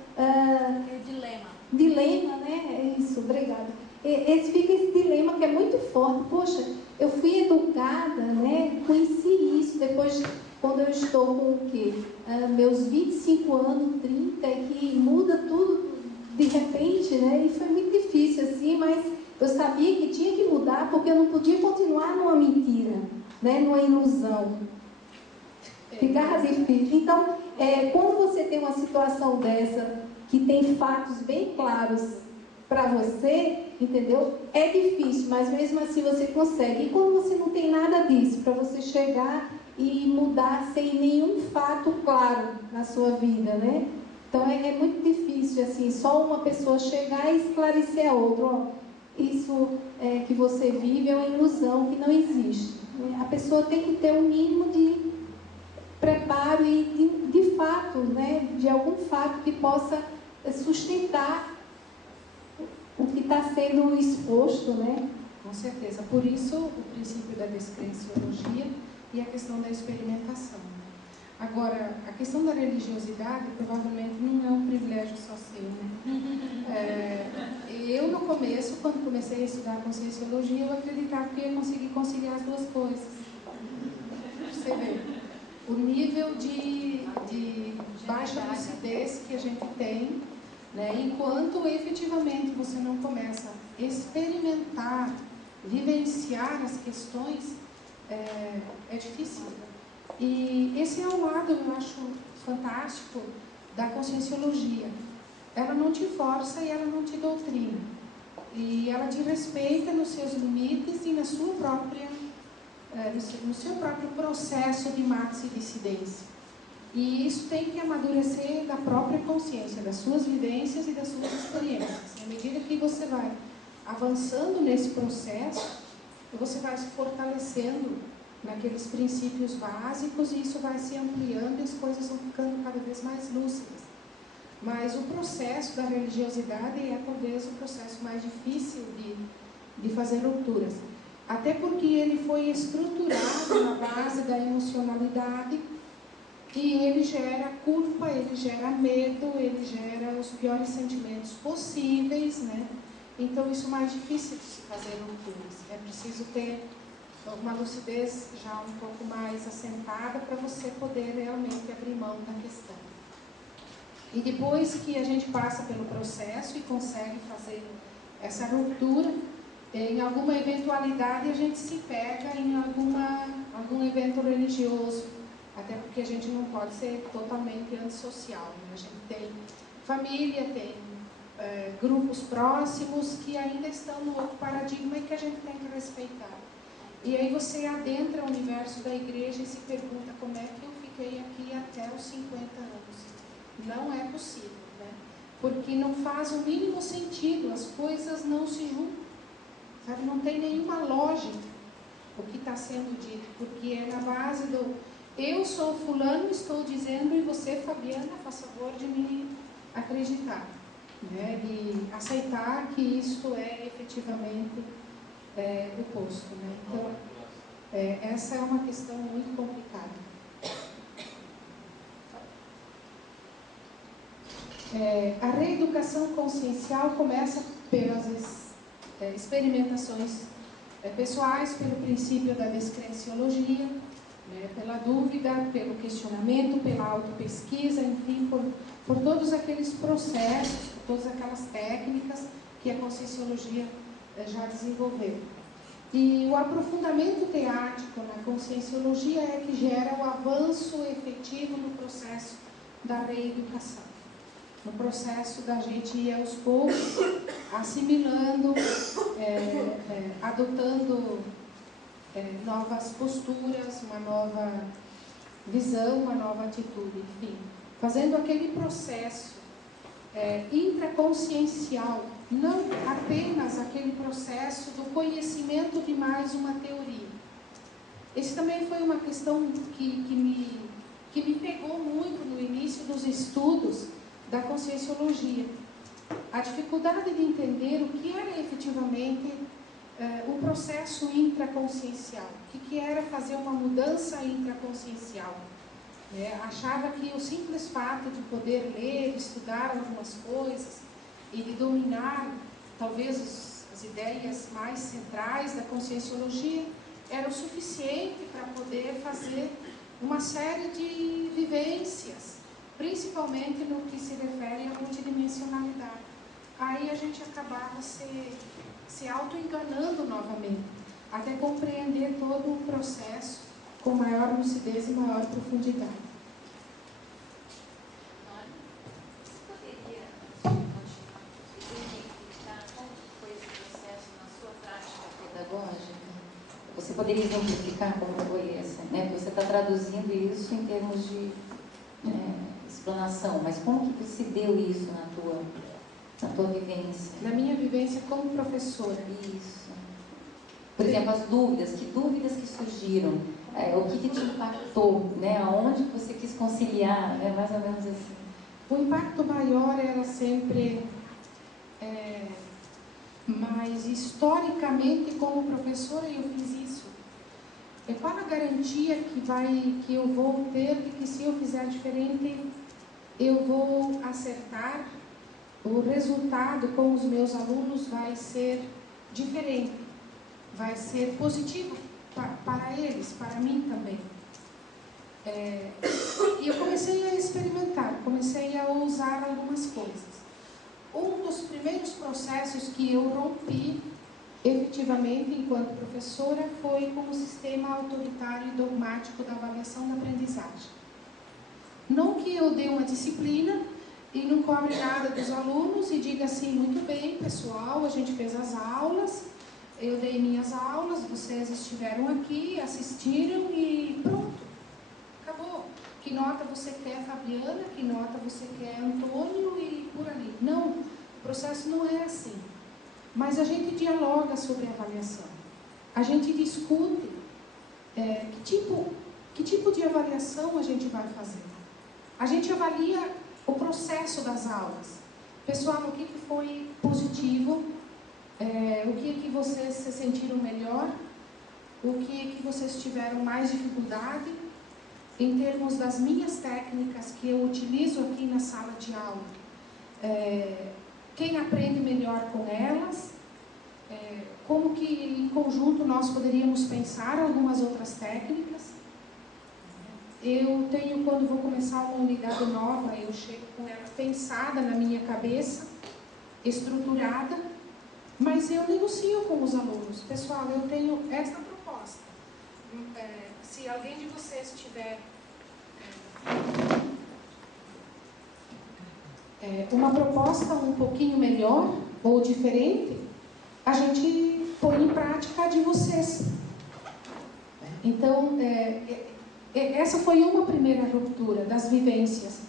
Dilema, né? É isso, obrigada. Fica esse dilema que é muito forte. Poxa, eu fui educada, né? Conheci isso depois, quando eu estou com o quê? Meus 25 anos, 30, que muda tudo de repente, né? E foi muito difícil assim, mas eu sabia que tinha que mudar porque eu não podia continuar numa mentira, né? Numa ilusão. Ficava difícil. Então, quando você tem uma situação dessa, que tem fatos bem claros para você, entendeu? É difícil, mas mesmo assim você consegue. E quando você não tem nada disso, para você chegar e mudar sem nenhum fato claro na sua vida, né? Então é muito difícil, assim, só uma pessoa chegar e esclarecer a outra. Ó, isso que você vive é uma ilusão que não existe. A pessoa tem que ter um mínimo de preparo e de fato, né? De algum fato que possa sustentar o que está sendo exposto, né? Com certeza. Por isso, o princípio da descrenciologia e a questão da experimentação. Agora, a questão da religiosidade provavelmente não é um privilégio só seu, né? Eu, no começo, quando comecei a estudar Conscienciologia, eu acreditava que ia conseguir conciliar as duas coisas. Você vê o nível de baixa lucidez que a gente tem, né? Enquanto efetivamente você não começa a experimentar, vivenciar as questões, é difícil. E esse é um lado, eu acho, fantástico da Conscienciologia. Ela não te força e ela não te doutrina. E ela te respeita nos seus limites e na sua própria, no seu próprio processo de maxi-dissidência. E isso tem que amadurecer da própria consciência, das suas vivências e das suas experiências. À medida que você vai avançando nesse processo, você vai se fortalecendo naqueles princípios básicos e isso vai se ampliando e as coisas vão ficando cada vez mais lúcidas. Mas o processo da religiosidade é talvez o processo mais difícil de fazer rupturas. Até porque ele foi estruturado na base da emocionalidade e ele gera culpa, ele gera medo, ele gera os piores sentimentos possíveis, né? Então isso é mais difícil de se fazer rupturas. É preciso ter uma lucidez já um pouco mais assentada para você poder realmente abrir mão da questão. E depois que a gente passa pelo processo e consegue fazer essa ruptura, em alguma eventualidade a gente se pega em algum evento religioso, até porque a gente não pode ser totalmente antissocial, né? A gente tem família, tem grupos próximos que ainda estão no outro paradigma e que a gente tem que respeitar. E aí você adentra o universo da igreja e se pergunta como é que eu fiquei aqui até os 50 anos. Não é possível, né? Porque não faz o mínimo sentido, as coisas não se juntam, sabe? Não tem nenhuma lógica o que está sendo dito, porque é na base do eu sou fulano, estou dizendo, e você, Fabiana, faz favor de me acreditar, né? De aceitar que isto é efetivamente o posto, né? Então, essa é uma questão muito complicada. A reeducação consciencial começa pelas experimentações pessoais, pelo princípio da descrenciologia, né? Pela dúvida, pelo questionamento, pela autopesquisa, enfim, por todos aqueles processos, por todas aquelas técnicas que a conscienciologia já desenvolveu. E o aprofundamento teático na conscienciologia é que gera o avanço efetivo no processo da reeducação, no processo da gente ir aos poucos assimilando, adotando novas posturas, uma nova visão, uma nova atitude, enfim, fazendo aquele processo intraconsciencial, não apenas aquele processo do conhecimento de mais uma teoria. Esse também foi uma questão que me pegou muito no início dos estudos da conscienciologia. A dificuldade de entender o que era efetivamente o processo intraconsciencial, o que era fazer uma mudança intraconsciencial. Achava que o simples fato de poder ler, estudar algumas coisas e de dominar talvez as ideias mais centrais da conscienciologia era o suficiente para poder fazer uma série de vivências, principalmente no que se refere à multidimensionalidade. Aí a gente acabava se auto-enganando novamente, até compreender todo o processo com maior lucidez e maior profundidade. Você poderia continuar exemplificar como foi esse processo na sua prática pedagógica? Você poderia exemplificar como foi essa, né? Porque você está traduzindo isso em termos de explanação, mas como que se deu isso na tua vivência? Na minha vivência como professora. Isso. Por exemplo, as dúvidas, que dúvidas que surgiram, o que te impactou, né? Aonde que você quis conciliar, né? Mais ou menos assim. O impacto maior era sempre, mas historicamente como professora eu fiz isso. Qual a garantia que eu vou ter de que se eu fizer diferente, eu vou acertar, o resultado com os meus alunos vai ser diferente, vai ser positivo para eles, para mim também. E eu comecei a experimentar, comecei a ousar algumas coisas. Um dos primeiros processos que eu rompi efetivamente enquanto professora foi com o sistema autoritário e dogmático da avaliação da aprendizagem. Não que eu dê uma disciplina e não cobre nada dos alunos e diga assim, muito bem, pessoal, a gente fez as aulas, eu dei minhas aulas, vocês estiveram aqui, assistiram e pronto, acabou. Que nota você quer, Fabiana? Que nota você quer, Antônio? E por ali. Não, o processo não é assim. Mas a gente dialoga sobre a avaliação. A gente discute que tipo de avaliação a gente vai fazer. A gente avalia o processo das aulas. Pessoal, o que foi positivo? O que vocês se sentiram melhor? O que vocês tiveram mais dificuldade? Em termos das minhas técnicas que eu utilizo aqui na sala de aula, quem aprende melhor com elas, como que em conjunto nós poderíamos pensar algumas outras técnicas. Eu tenho, quando vou começar uma unidade nova, eu chego com ela pensada na minha cabeça, estruturada, mas eu negocio com os alunos. Pessoal, eu tenho esta proposta. Se alguém de vocês tiver uma proposta um pouquinho melhor ou diferente, a gente põe em prática a de vocês. Então, essa foi uma primeira ruptura das vivências.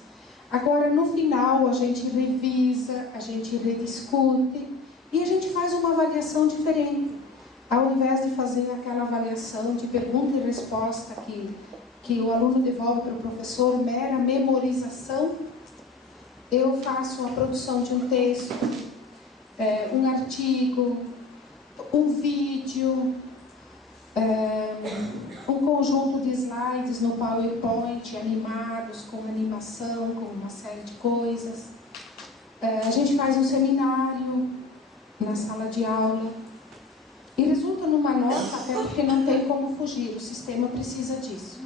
Agora, no final, a gente revisa, a gente rediscute e a gente faz uma avaliação diferente. Ao invés de fazer aquela avaliação de pergunta e resposta que o aluno devolve para o professor, mera memorização, eu faço a produção de um texto, um artigo, um vídeo, um conjunto de slides no PowerPoint, animados, com animação, com uma série de coisas. A gente faz um seminário na sala de aula. E resulta numa nota, até porque não tem como fugir, o sistema precisa disso.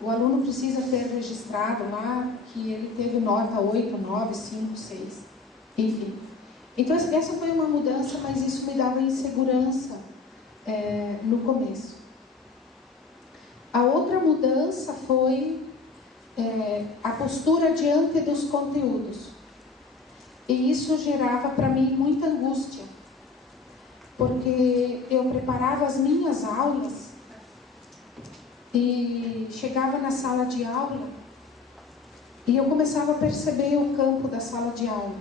O aluno precisa ter registrado lá que ele teve nota 8, 9, 5, 6, enfim. Então essa foi uma mudança, mas isso me dava insegurança no começo. A outra mudança foi a postura diante dos conteúdos. E isso gerava para mim muita angústia. Porque eu preparava as minhas aulas e chegava na sala de aula e eu começava a perceber o campo da sala de aula.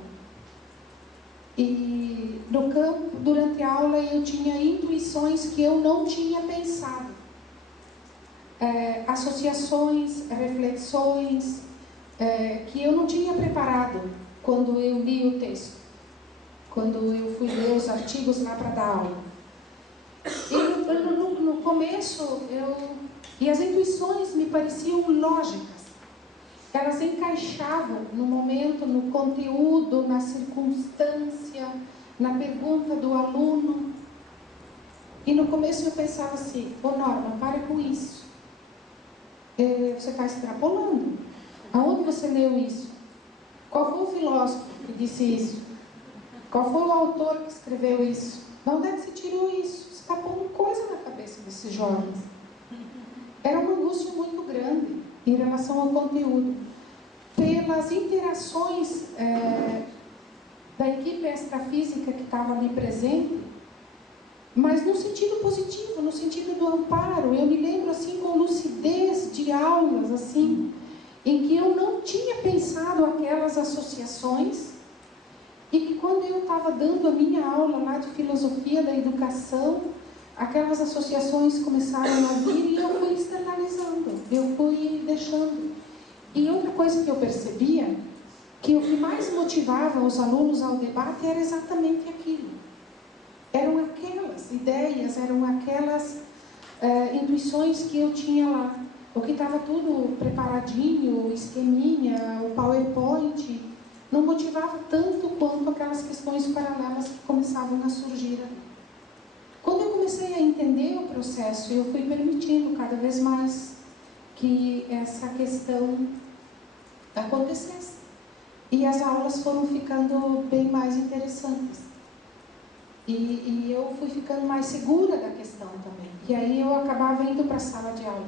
E no campo, durante a aula, eu tinha intuições que eu não tinha pensado. Associações, reflexões que eu não tinha preparado quando eu li o texto. Quando eu fui ler os artigos lá para dar aula. E no começo, e as intuições me pareciam lógicas. Elas encaixavam no momento, no conteúdo, na circunstância, na pergunta do aluno. E no começo eu pensava assim, Norma, para com isso. você está extrapolando. Aonde você leu isso? Qual foi o filósofo que disse isso? Qual foi o autor que escreveu isso? De onde é que você tirou isso? Você está pondo coisa na cabeça desses jovens. Era uma angústia muito grande em relação ao conteúdo. Pelas interações da equipe extrafísica que estava ali presente, mas no sentido positivo, no sentido do amparo. Eu me lembro assim com lucidez de aulas assim, em que eu não tinha pensado aquelas associações, e que quando eu estava dando a minha aula lá de filosofia da educação, aquelas associações começaram a vir e eu fui externalizando, eu fui deixando. E outra coisa que eu percebia, que o que mais motivava os alunos ao debate era exatamente aquilo. Eram aquelas ideias, eram aquelas intuições que eu tinha lá. O que estava tudo preparadinho, o esqueminha, o PowerPoint, não motivava tanto quanto aquelas questões paralelas que começavam a surgir ali. Quando eu comecei a entender o processo, eu fui permitindo cada vez mais que essa questão acontecesse. E as aulas foram ficando bem mais interessantes. E eu fui ficando mais segura da questão também. E aí eu acabava indo para a sala de aula,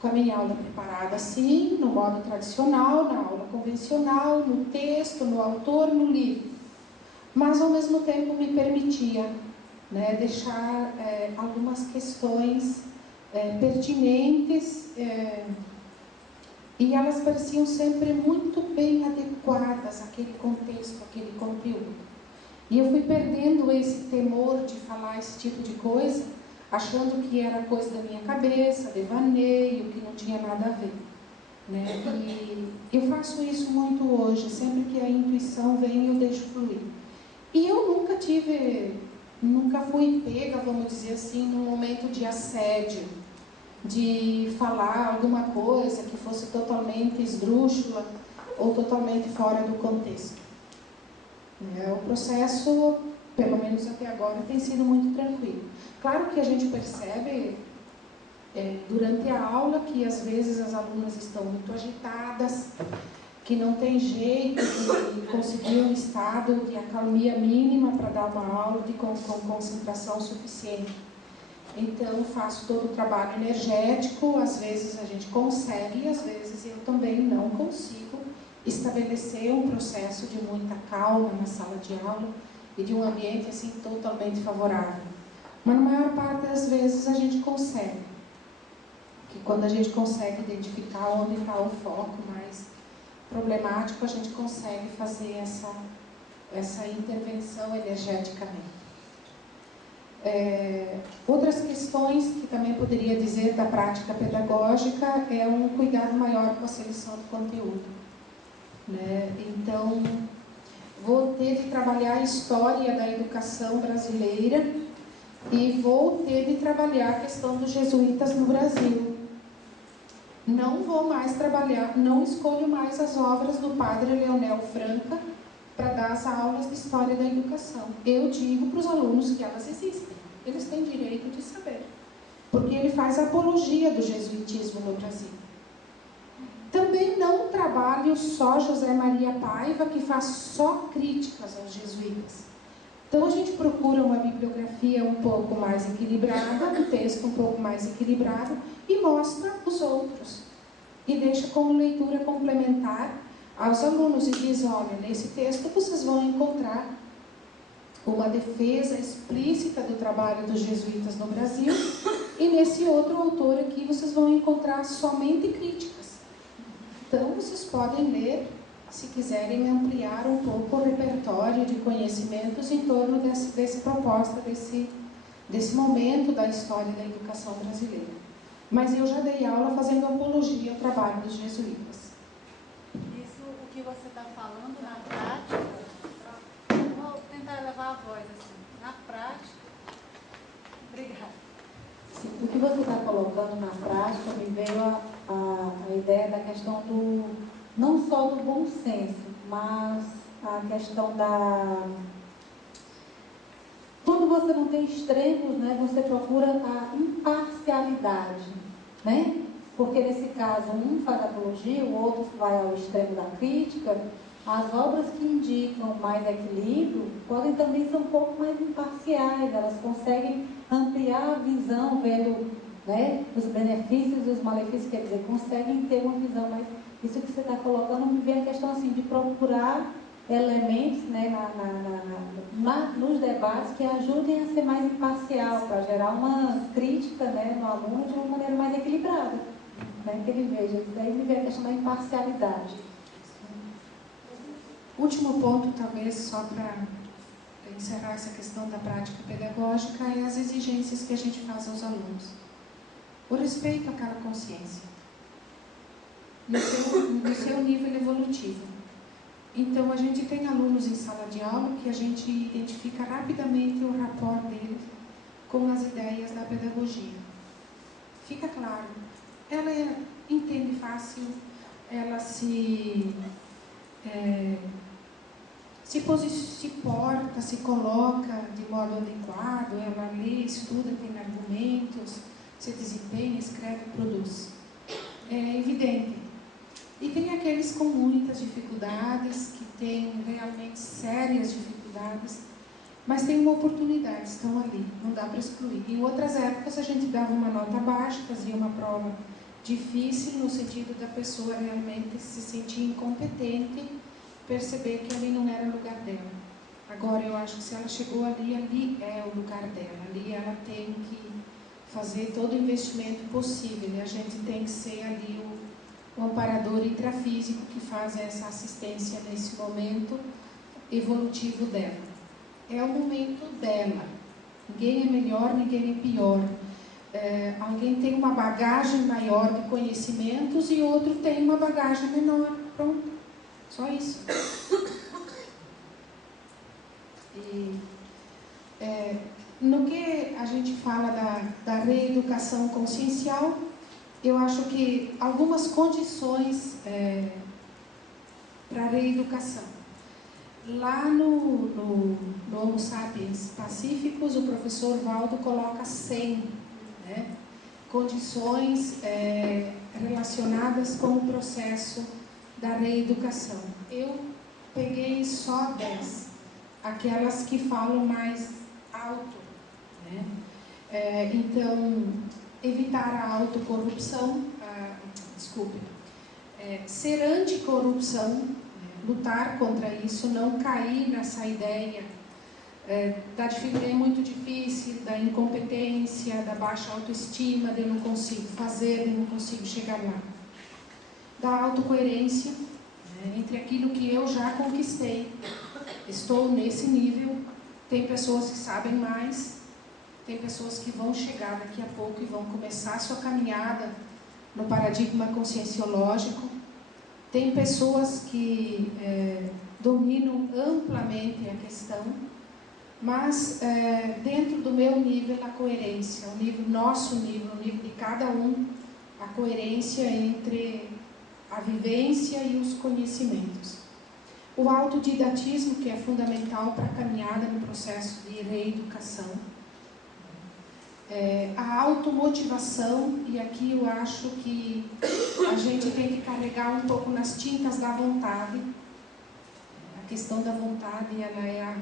com a minha aula preparada assim, no modo tradicional, na aula convencional, no texto, no autor, no livro. Mas ao mesmo tempo me permitia, né, deixar algumas questões pertinentes, e elas pareciam sempre muito bem adequadas àquele contexto, àquele conteúdo. E eu fui perdendo esse temor de falar esse tipo de coisa, achando que era coisa da minha cabeça, devaneio, que não tinha nada a ver. Né? E eu faço isso muito hoje, sempre que a intuição vem eu deixo fluir. E eu nunca fui pega, vamos dizer assim, num momento de assédio, de falar alguma coisa que fosse totalmente esdrúxula ou totalmente fora do contexto. O processo, pelo menos até agora, tem sido muito tranquilo. Claro que a gente percebe durante a aula que às vezes as alunas estão muito agitadas, que não tem jeito de conseguir um estado de acalmia mínima para dar uma aula com concentração suficiente. Então, faço todo o trabalho energético, às vezes a gente consegue, às vezes eu também não consigo estabelecer um processo de muita calma na sala de aula e de um ambiente assim totalmente favorável. Mas na maior parte das vezes a gente consegue. Que quando a gente consegue identificar onde está o foco mais problemático, a gente consegue fazer essa intervenção energeticamente. Outras questões que também poderia dizer da prática pedagógica é um cuidado maior com a seleção do conteúdo. Né? Então, vou ter de trabalhar a história da educação brasileira e vou ter de trabalhar a questão dos jesuítas no Brasil. Não vou mais trabalhar, não escolho mais as obras do padre Leonel Franca para dar as aulas de história da educação. Eu digo para os alunos que elas existem, eles têm direito de saber, porque ele faz a apologia do jesuitismo no Brasil. Também não trabalho só José Maria Paiva, que faz só críticas aos jesuítas. Então a gente procura uma bibliografia um pouco mais equilibrada, um texto um pouco mais equilibrado, e mostra os outros. E deixa como leitura complementar aos alunos e diz, olha, nesse texto vocês vão encontrar uma defesa explícita do trabalho dos jesuítas no Brasil, e nesse outro autor aqui vocês vão encontrar somente críticas. Então vocês podem ler, se quiserem ampliar um pouco o repertório de conhecimentos em torno dessa proposta, desse momento da história da educação brasileira. Mas eu já dei aula fazendo apologia ao trabalho dos jesuítas. Isso, o que você está falando na prática, vou tentar levar a voz assim, na prática. Obrigada. Sim, o que você está colocando na prática me veio a ideia da questão não só do bom senso, mas a questão quando você não tem extremos, né, você procura a imparcialidade, né? porque nesse caso um faz apologia, o outro vai ao extremo da crítica, as obras que indicam mais equilíbrio podem também ser um pouco mais imparciais, elas conseguem ampliar a visão, vendo, né, os benefícios e os malefícios, quer dizer, conseguem ter uma visão mais... Isso que você está colocando me vem a questão assim, de procurar elementos, né, nos debates que ajudem a ser mais imparcial, para gerar uma crítica, né, no aluno de uma maneira mais equilibrada, né, que ele veja. Daí me vem a questão da imparcialidade. Último ponto, talvez, só para encerrar essa questão da prática pedagógica, é as exigências que a gente faz aos alunos. O respeito àquela consciência, no seu nível evolutivo. Então, a gente tem alunos em sala de aula que a gente identifica rapidamente o rapport deles com as ideias da pedagogia. Fica claro, ela entende fácil, ela se porta, se coloca de modo adequado, ela lê, estuda, tem argumentos, se desempenha, escreve, produz. É evidente. E tem aqueles com muitas dificuldades, que têm realmente sérias dificuldades, mas tem uma oportunidade, estão ali, não dá para excluir. Em outras épocas a gente dava uma nota baixa, fazia uma prova difícil, no sentido da pessoa realmente se sentir incompetente, perceber que ali não era o lugar dela. Agora eu acho que se ela chegou ali, ali é o lugar dela, ali ela tem que fazer todo o investimento possível, e a gente tem que ser ali o amparador intrafísico que faz essa assistência nesse momento evolutivo dela. É o momento dela. Ninguém é melhor, ninguém é pior. Alguém tem uma bagagem maior de conhecimentos e outro tem uma bagagem menor. Pronto. Só isso. E, no que a gente fala da reeducação consciencial, eu acho que algumas condições para a reeducação. Lá no Homo Sapiens Pacíficos, o professor Valdo coloca 100 condições relacionadas com o processo da reeducação. Eu peguei só 10, aquelas que falam mais alto, né? Então, evitar a autocorrupção, ser anticorrupção, lutar contra isso, não cair nessa ideia da dificuldade, é muito difícil, da incompetência, da baixa autoestima, de eu não consigo fazer, de eu não consigo chegar lá. Da autocoerência, entre aquilo que eu já conquistei. Estou nesse nível, tem pessoas que sabem mais, tem pessoas que vão chegar daqui a pouco e vão começar a sua caminhada no paradigma conscienciológico. Tem pessoas que dominam amplamente a questão, mas dentro do meu nível, a coerência, o nível, nosso nível, o nível de cada um, a coerência entre a vivência e os conhecimentos. O autodidatismo, que é fundamental para a caminhada no processo de reeducação. A automotivação, e aqui eu acho que a gente tem que carregar um pouco nas tintas da vontade. A questão da vontade, ela é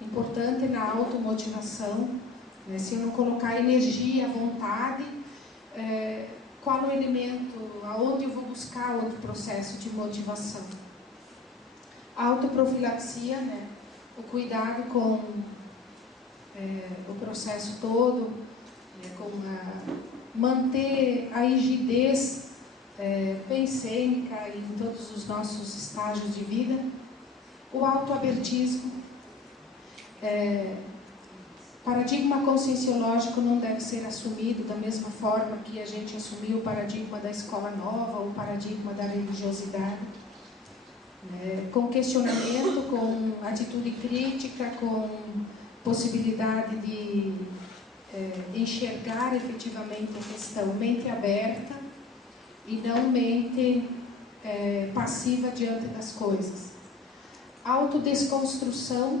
importante na automotivação. Se eu não colocar energia, vontade, qual o elemento, aonde eu vou buscar outro processo de motivação? A autoprofilaxia, o cuidado com o processo todo, com manter a rigidez pensênica em todos os nossos estágios de vida. O autoabertismo. Paradigma conscienciológico não deve ser assumido da mesma forma que a gente assumiu o paradigma da escola nova, ou o paradigma da religiosidade. Com questionamento, com atitude crítica, com possibilidade de enxergar efetivamente a questão, mente aberta e não mente passiva diante das coisas. Autodesconstrução,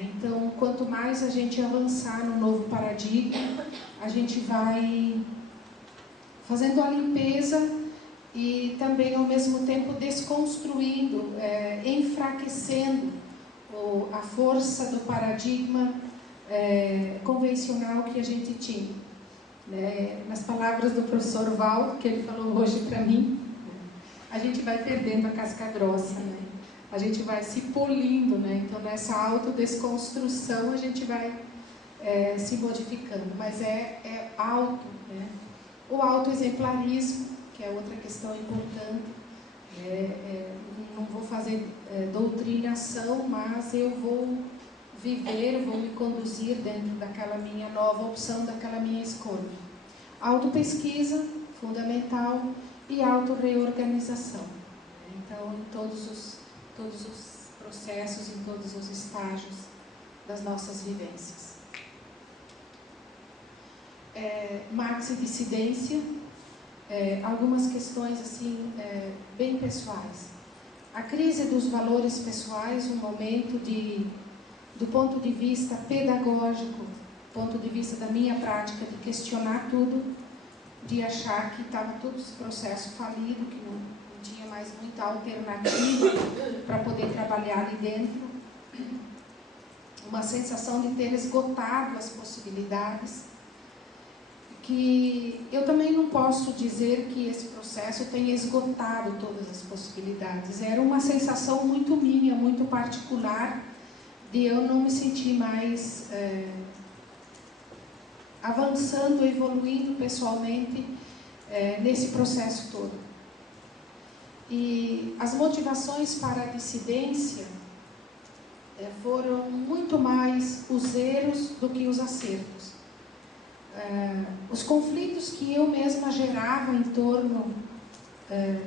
então quanto mais a gente avançar no novo paradigma, a gente vai fazendo a limpeza e também, ao mesmo tempo, desconstruindo, enfraquecendo a força do paradigma convencional que a gente tinha. Nas palavras do professor Val, que ele falou hoje para mim, a gente vai perdendo a casca grossa, né? A gente vai se polindo, né? Então, nessa autodesconstrução, a gente vai se modificando, mas é auto, né? O autoexemplarismo, que é outra questão importante. Não vou fazer doutrinação, mas eu vou viver, vou me conduzir dentro daquela minha nova opção, daquela minha escolha. Autopesquisa, fundamental, e autorreorganização. Então, em todos os processos, em todos os estágios das nossas vivências. Maxi-dissidência, algumas questões assim, bem pessoais. A crise dos valores pessoais, um momento do ponto de vista pedagógico, do ponto de vista da minha prática, de questionar tudo, de achar que estava todo esse processo falido, que não tinha mais muita alternativa para poder trabalhar ali dentro. Uma sensação de ter esgotado as possibilidades. Que eu também não posso dizer que esse processo tenha esgotado todas as possibilidades. Era uma sensação muito minha, muito particular, de eu não me sentir mais avançando, evoluindo pessoalmente nesse processo todo. E as motivações para a dissidência foram muito mais os erros do que os acertos. Os conflitos que eu mesma gerava em torno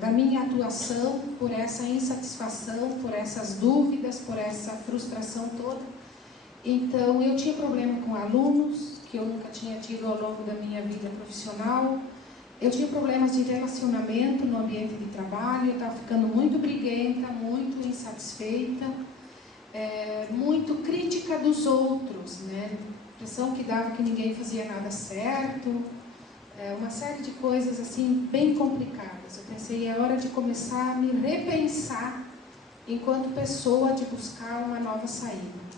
da minha atuação, por essa insatisfação, por essas dúvidas, por essa frustração toda. Então, eu tinha problema com alunos, que eu nunca tinha tido ao longo da minha vida profissional. Eu tinha problemas de relacionamento no ambiente de trabalho, eu estava ficando muito briguenta, muito insatisfeita, muito crítica dos outros, né? A impressão que dava que ninguém fazia nada certo, uma série de coisas assim bem complicadas. Eu pensei, é hora de começar a me repensar enquanto pessoa, de buscar uma nova saída.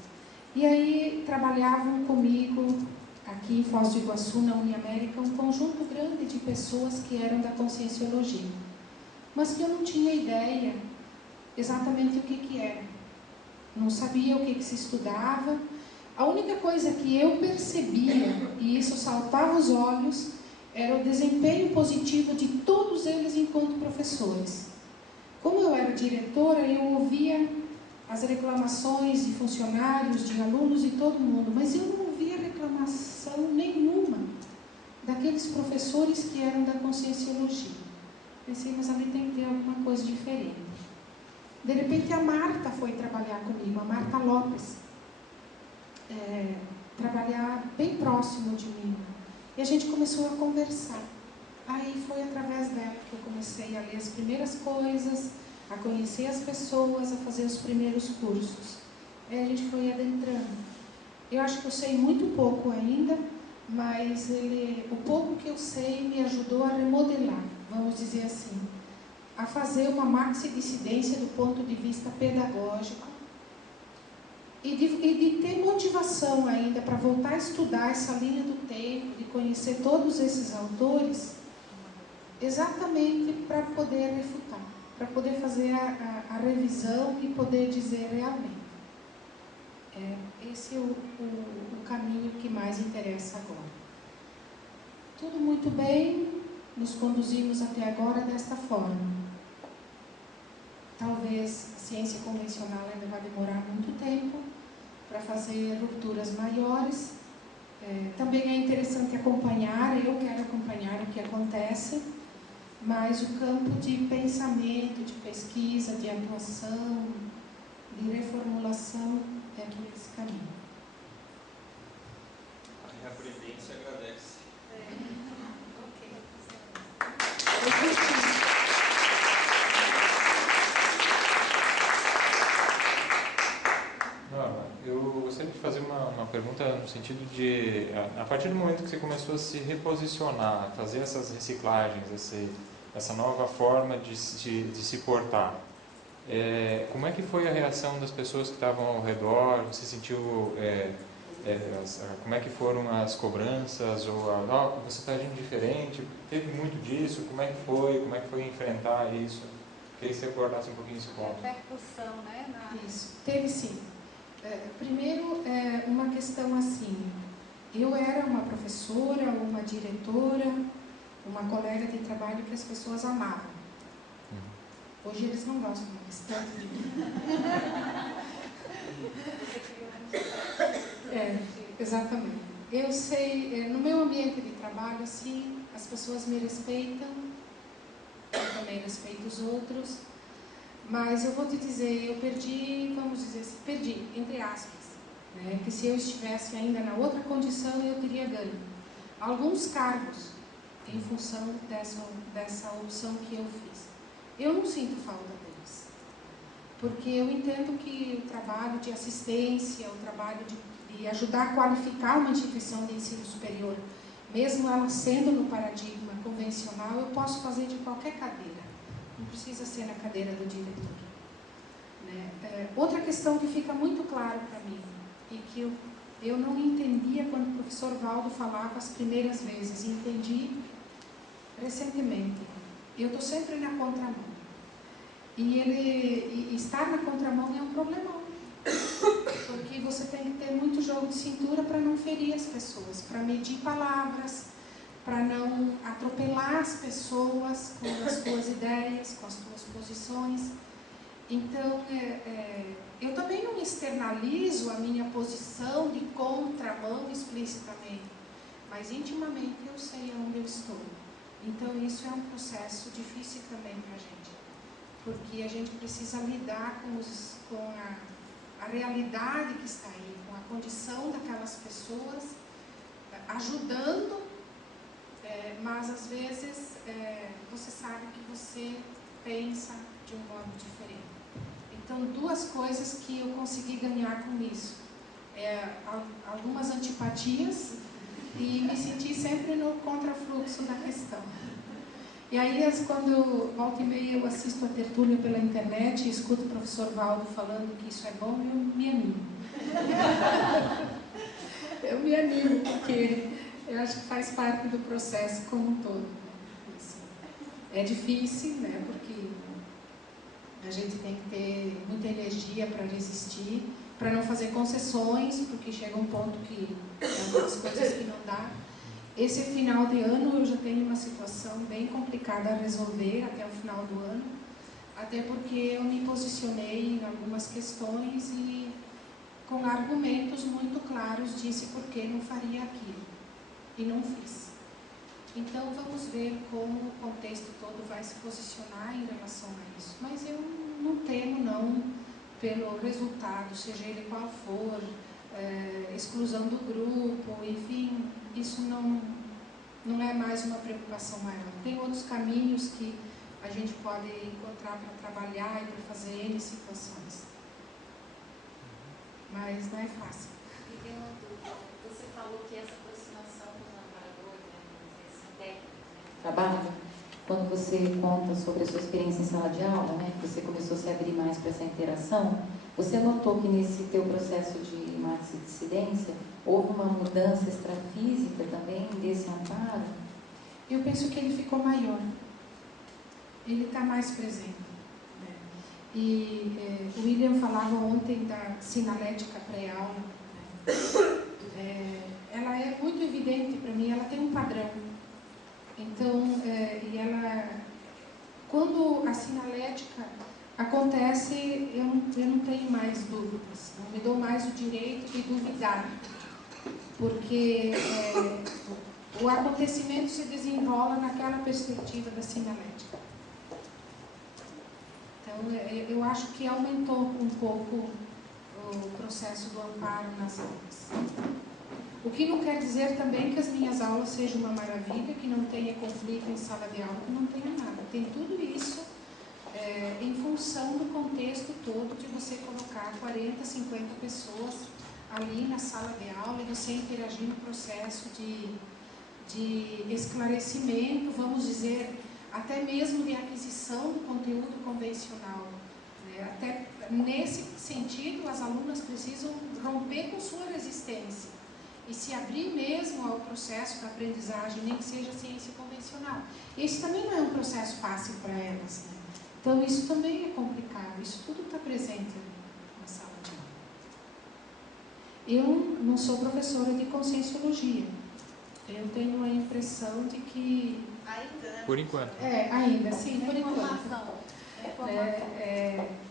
E aí trabalhavam comigo, aqui em Foz do Iguaçu, na Uniamérica, um conjunto grande de pessoas que eram da Conscienciologia, mas que eu não tinha ideia exatamente o que era. Não sabia o que se estudava. A única coisa que eu percebia, e isso saltava os olhos, era o desempenho positivo de todos eles enquanto professores. Como eu era diretora, eu ouvia as reclamações de funcionários, de alunos, de todo mundo, mas eu não ouvia reclamação nenhuma daqueles professores que eram da Conscienciologia. Pensei, mas ali tem que ter alguma coisa diferente. De repente a Marta foi trabalhar comigo, a Marta Lopes, trabalhar bem próximo de mim. E a gente começou a conversar. Aí foi através dela que eu comecei a ler as primeiras coisas, a conhecer as pessoas, a fazer os primeiros cursos. Aí a gente foi adentrando. Eu acho que eu sei muito pouco ainda, mas o pouco que eu sei me ajudou a remodelar, vamos dizer assim, a fazer uma maxi-dissidência do ponto de vista pedagógico e de ter motivação ainda para voltar a estudar essa linha do tempo, de conhecer todos esses autores, exatamente para poder refutar, para poder fazer a revisão e poder dizer realmente. Esse é o caminho que mais interessa agora. Tudo muito bem, nos conduzimos até agora desta forma. Talvez a ciência convencional ainda vai demorar muito tempo para fazer rupturas maiores. Também é interessante acompanhar, eu quero acompanhar o que acontece, mas o campo de pensamento, de pesquisa, de atuação, de reformulação é por esse caminho. A reaprendência agradece. Eu gostaria de fazer uma pergunta pergunta no sentido de, a partir do momento que você começou a se reposicionar, fazer essas reciclagens, essa nova forma de se portar, como é que foi a reação das pessoas que estavam ao redor? Você sentiu, como é que foram as cobranças? Ou você está agindo diferente? Teve muito disso? Como é que foi enfrentar isso? Queria que você abordasse um pouquinho esse ponto. Repercussão, né? Isso, teve sim. Primeiro, uma questão assim, eu era uma professora, uma diretora, uma colega de trabalho que as pessoas amavam. Hoje eles não gostam mais tanto de mim. Exatamente. Eu sei, no meu ambiente de trabalho, assim, as pessoas me respeitam, eu também respeito os outros, mas eu vou te dizer, eu perdi, vamos dizer assim, perdi, entre aspas, né? Que se eu estivesse ainda na outra condição, eu teria ganho alguns cargos em função dessa opção que eu fiz. Eu não sinto falta deles, porque eu entendo que o trabalho de assistência, o trabalho de ajudar a qualificar uma instituição de ensino superior, mesmo ela sendo no paradigma convencional, eu posso fazer de qualquer cadeira, não precisa ser na cadeira do diretor. Né? Outra questão que fica muito claro para mim, e que eu não entendia quando o professor Valdo falava as primeiras vezes, entendi recentemente. Eu estou sempre na contramão. E estar na contramão é um problemão. Porque você tem que ter muito jogo de cintura para não ferir as pessoas, para medir palavras, para não atropelar as pessoas com as suas ideias, com as suas posições. Então, eu também não externalizo a minha posição de contramão explicitamente, mas intimamente eu sei onde eu estou. Então, isso é um processo difícil também para a gente, porque a gente precisa lidar com a realidade que está aí, com a condição daquelas pessoas, ajudando, mas às vezes você sabe que você pensa de um modo diferente. Então, duas coisas que eu consegui ganhar com isso, algumas antipatias e me senti sempre no contrafluxo da questão. E aí, quando volta e meia eu assisto a tertúlia pela internet e escuto o professor Valdo falando que isso é bom, eu me animo. Eu me animo, porque eu acho que faz parte do processo como um todo. É difícil, né? Porque a gente tem que ter muita energia para resistir, para não fazer concessões, porque chega um ponto que tem algumas coisas que não dá. Esse final de ano eu já tenho uma situação bem complicada a resolver até o final do ano, até porque eu me posicionei em algumas questões e com argumentos muito claros disse por que não faria aquilo e não fiz. Então vamos ver como o contexto todo vai se posicionar em relação a isso. Mas eu não temo não pelo resultado, seja ele qual for, exclusão do grupo, enfim, isso não é mais uma preocupação maior. Tem outros caminhos que a gente pode encontrar para trabalhar e para fazer N situações. Mas não é fácil. E tem uma dúvida. Você falou que essa aproximação com os amparadores, essa técnica de trabalho, quando você conta sobre a sua experiência em sala de aula, né, que você começou a se abrir mais para essa interação, você notou que nesse teu processo de marxo-dissidência houve uma mudança extrafísica também desse amparo? Eu penso que ele ficou maior. Ele está mais presente. Né? E o William falava ontem da sinalética pré-aula. Né? Ela é muito evidente para mim, ela tem um padrão. Então, e ela, quando a sinalética acontece, eu não tenho mais dúvidas, não me dou mais o direito de duvidar, porque o acontecimento se desenrola naquela perspectiva da sinalética. Então, eu acho que aumentou um pouco o processo do amparo nas aulas. O que não quer dizer também que as minhas aulas sejam uma maravilha, que não tenha conflito em sala de aula, que não tenha nada. Tem tudo isso em função do contexto todo de você colocar 40, 50 pessoas ali na sala de aula e você interagir no processo de esclarecimento, vamos dizer, até mesmo de aquisição do conteúdo convencional. Até nesse sentido, as alunas precisam romper com sua resistência e se abrir mesmo ao processo da aprendizagem, nem que seja ciência convencional. Esse também não é um processo fácil para elas, né? Então isso também é complicado, isso tudo está presente na sala de aula. Eu não sou professora de conscienciologia, eu tenho a impressão de que... Ainda, né? Por enquanto. Ainda, sim, por enquanto.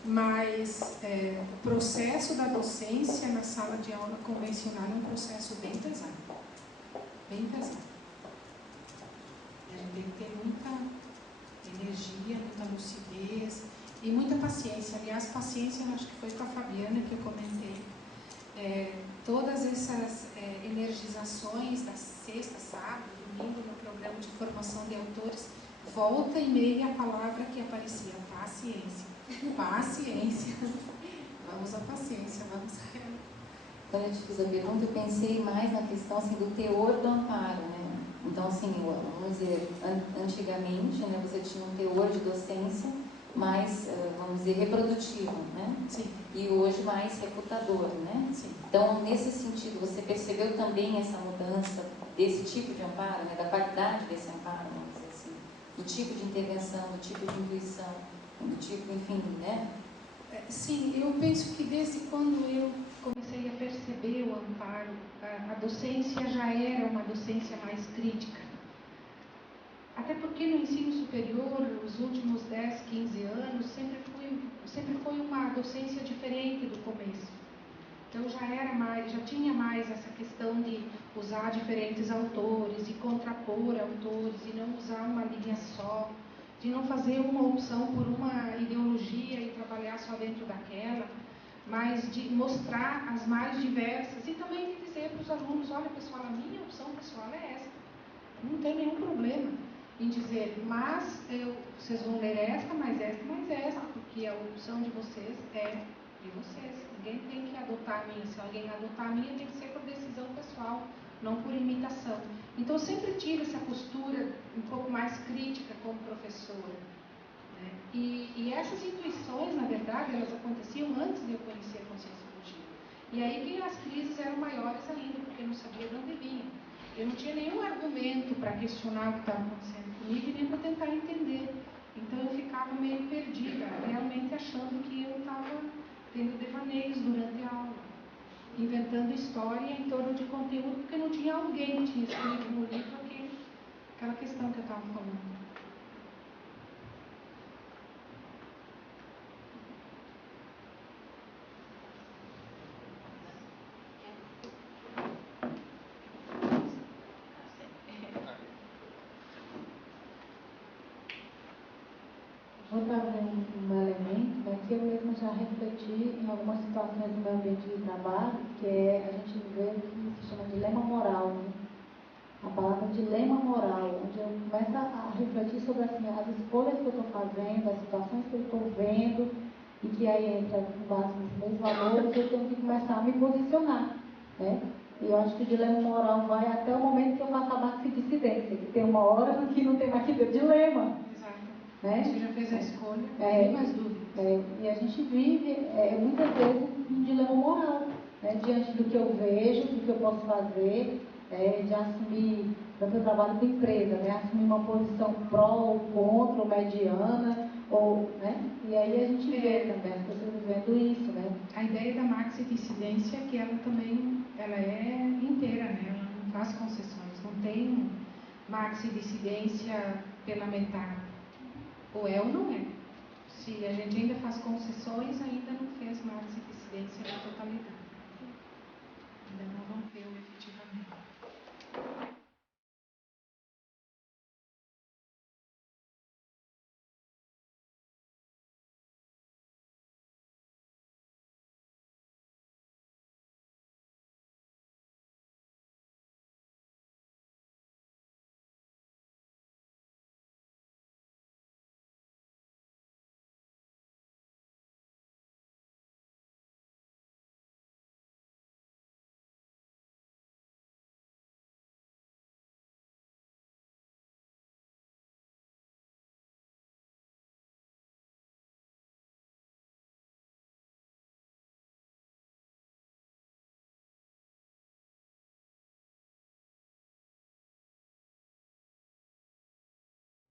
Mas o processo da docência na sala de aula convencional é um processo bem pesado. Bem pesado. Tem que ter muita energia, muita lucidez e muita paciência. Aliás, paciência, eu acho que foi com a Fabiana que eu comentei. Todas essas energizações da sexta, sábado, domingo, no programa de formação de autores, volta e meia a palavra que aparecia, paciência. Paciência. Vamos à paciência, vamos a ela. Quando eu te fiz a pergunta, eu pensei mais na questão assim, do teor do amparo, né? Então, assim, vamos dizer, antigamente, né, você tinha um teor de docência mais, vamos dizer, reprodutivo, né? Sim. E hoje mais refutador, né? Sim. Então, nesse sentido, você percebeu também essa mudança desse tipo de amparo, né, da qualidade desse amparo, vamos dizer assim, do tipo de intervenção, do tipo de intuição, do tipo, enfim, né? Sim, eu penso que desde quando eu comecei a perceber o amparo, a docência já era uma docência mais crítica. Até porque no ensino superior, os últimos 10, 15 anos, sempre foi uma docência diferente do começo. Então já tinha mais essa questão de usar diferentes autores, de contrapor autores, de não usar uma linha só, de não fazer uma opção por uma ideologia e trabalhar só dentro daquela, mas de mostrar as mais diversas e também de dizer para os alunos, olha pessoal, a minha opção pessoal é essa, não tem nenhum problema em dizer, mas vocês vão ler esta, mais esta, porque a opção de vocês é de vocês. Ninguém tem que adotar a minha. Se alguém adotar a minha, tem que ser por decisão pessoal, não por imitação. Então, eu sempre tive essa postura um pouco mais crítica como professora. Né? E essas intuições, na verdade, elas aconteciam antes de eu conhecer a conscienciologia. E aí que as crises eram maiores ainda, porque eu não sabia de onde vinham. Eu não tinha nenhum argumento para questionar o que estava acontecendo comigo e nem para tentar entender. Então, eu ficava meio perdida, realmente achando que eu estava tendo devaneios durante a aula, inventando história em torno de conteúdo, porque não tinha alguém que tinha escrito no livro aquela questão que eu estava falando. Vou trazer um elemento, né, que eu mesma já refleti em algumas situações do meu ambiente de trabalho, que é a gente vê o que se chama de dilema moral, né? A palavra dilema moral, onde eu começo a refletir sobre assim, as escolhas que eu estou fazendo, as situações que eu estou vendo, e que aí entra com base nos meus valores, eu tenho que começar a me posicionar, né? E eu acho que o dilema moral vai até o momento que eu faço a maxi-dissidência, que tem uma hora que não tem mais que ter dilema. Né? Você já fez a escolha, não tem mais dúvidas. E a gente vive muitas vezes um dilema moral, né? Diante do que eu vejo, do que eu posso fazer, de assumir, no meu trabalho com empresa, né? Assumir uma posição pró ou contra, ou mediana, né? E aí a gente vê também as pessoas vivendo isso, né? A ideia da maxi-dissidência é que ela também é inteira, né? Ela não faz concessões, não tem maxi-dissidência pela metade. Ou é ou não é. Se a gente ainda faz concessões, ainda não fez maxi-dissidência na totalidade. Ainda não rompeu efetivamente.